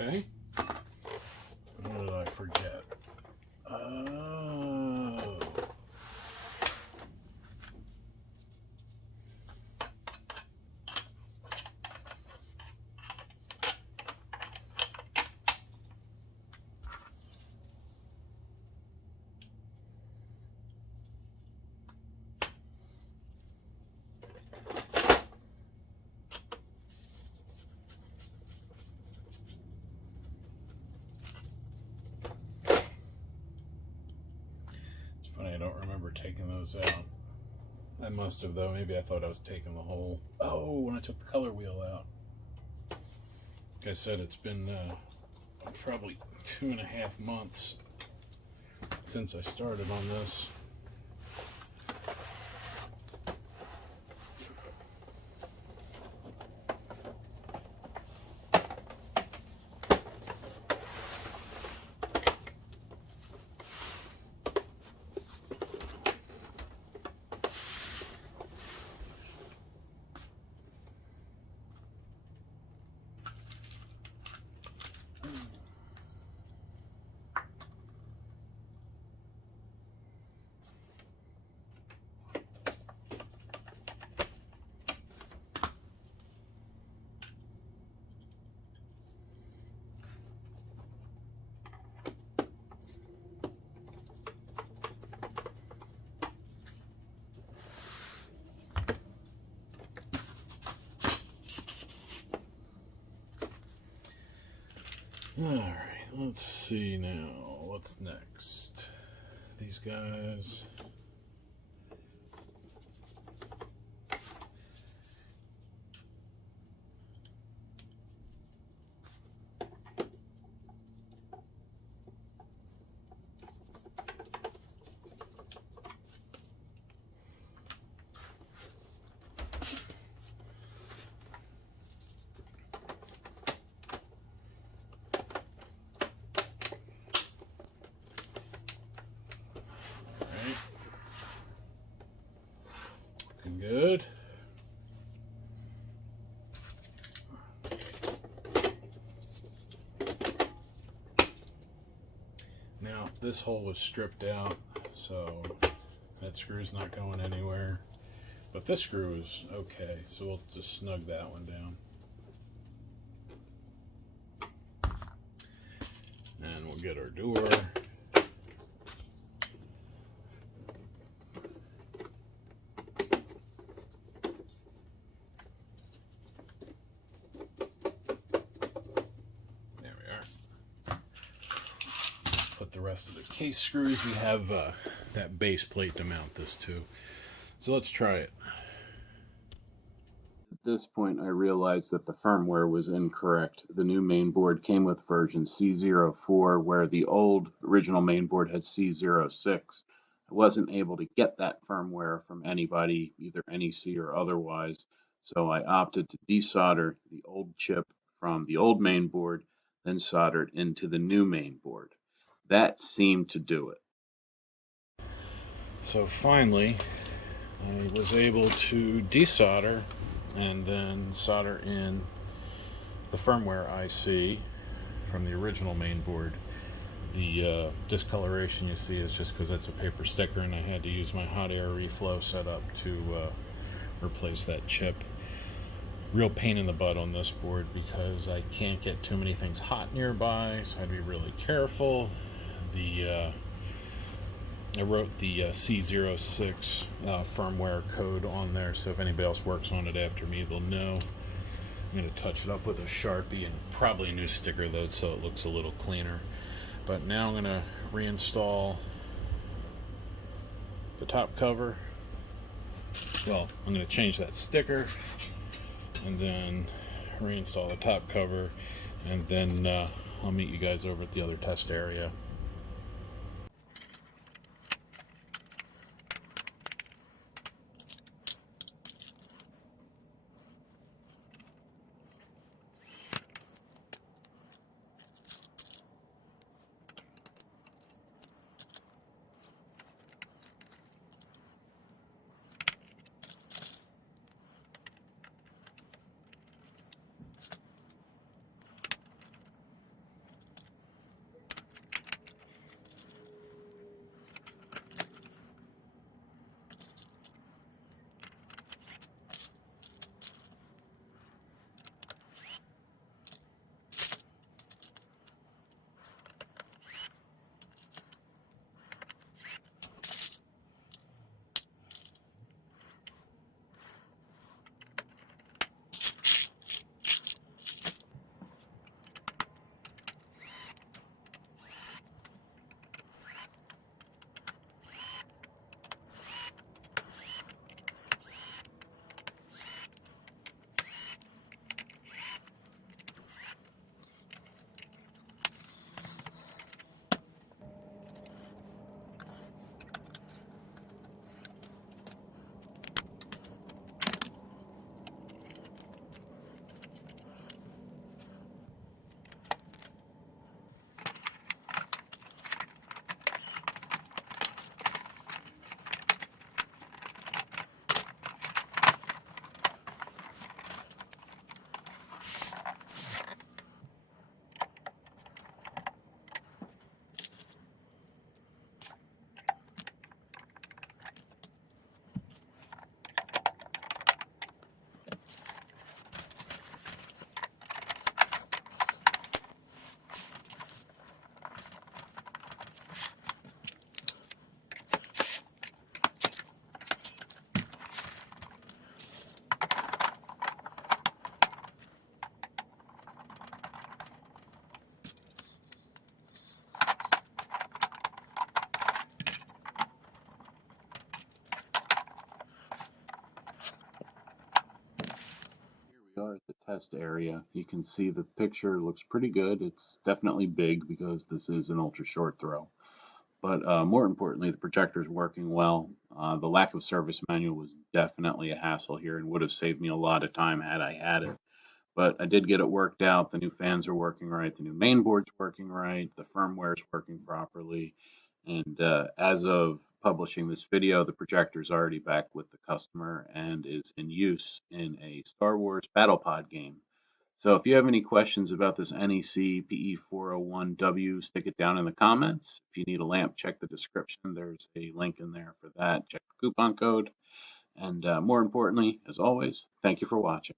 Okay. What did I forget? Oh. I don't remember taking those out. I must have, though. Maybe I thought I was taking the whole... Oh, when I took the color wheel out. Like I said, it's been probably 2.5 months since I started on this. Alright, let's see now. What's next? These guys. this hole was stripped out, so that screw's not going anywhere. But this screw is okay, so we'll just snug that one down. And we'll get our door. There we are. Put the rest of the case screws. We have that base plate to mount this to. So let's try it. At this point, I realized that the firmware was incorrect. The new mainboard came with version C04, where the old original mainboard had C06. I wasn't able to get that firmware from anybody, either NEC or otherwise, so I opted to desolder the old chip from the old mainboard, then solder it into the new mainboard. That seemed to do it. So finally, I was able to desolder and then solder in the firmware IC from the original mainboard. The discoloration you see is just because that's a paper sticker, and I had to use my hot air reflow setup to replace that chip. Real pain in the butt on this board because I can't get too many things hot nearby, so I had to be really careful. I wrote the C06 firmware code on there, so if anybody else works on it after me, they'll know. I'm going to touch it up with a Sharpie and probably a new sticker though, so it looks a little cleaner. But now I'm going to reinstall the top cover. Well, I'm going to change that sticker and then reinstall the top cover, and then I'll meet you guys over at the other test area. We are at the test area. You can see the picture looks pretty good. It's definitely big because this is an ultra short throw. But more importantly, the projector is working well. The lack of service manual was definitely a hassle here and would have saved me a lot of time had I had it. But I did get it worked out. The new fans are working right. The new mainboard's working right. The firmware is working properly. And as of publishing this video, the projector is already back with the customer and is in use in a Star Wars battle pod game. So if you have any questions about this NEC PE401W, stick it down in the comments. If you need a lamp, check the description. There's a link in there for that. Check the coupon code. And more importantly, as always, thank you for watching.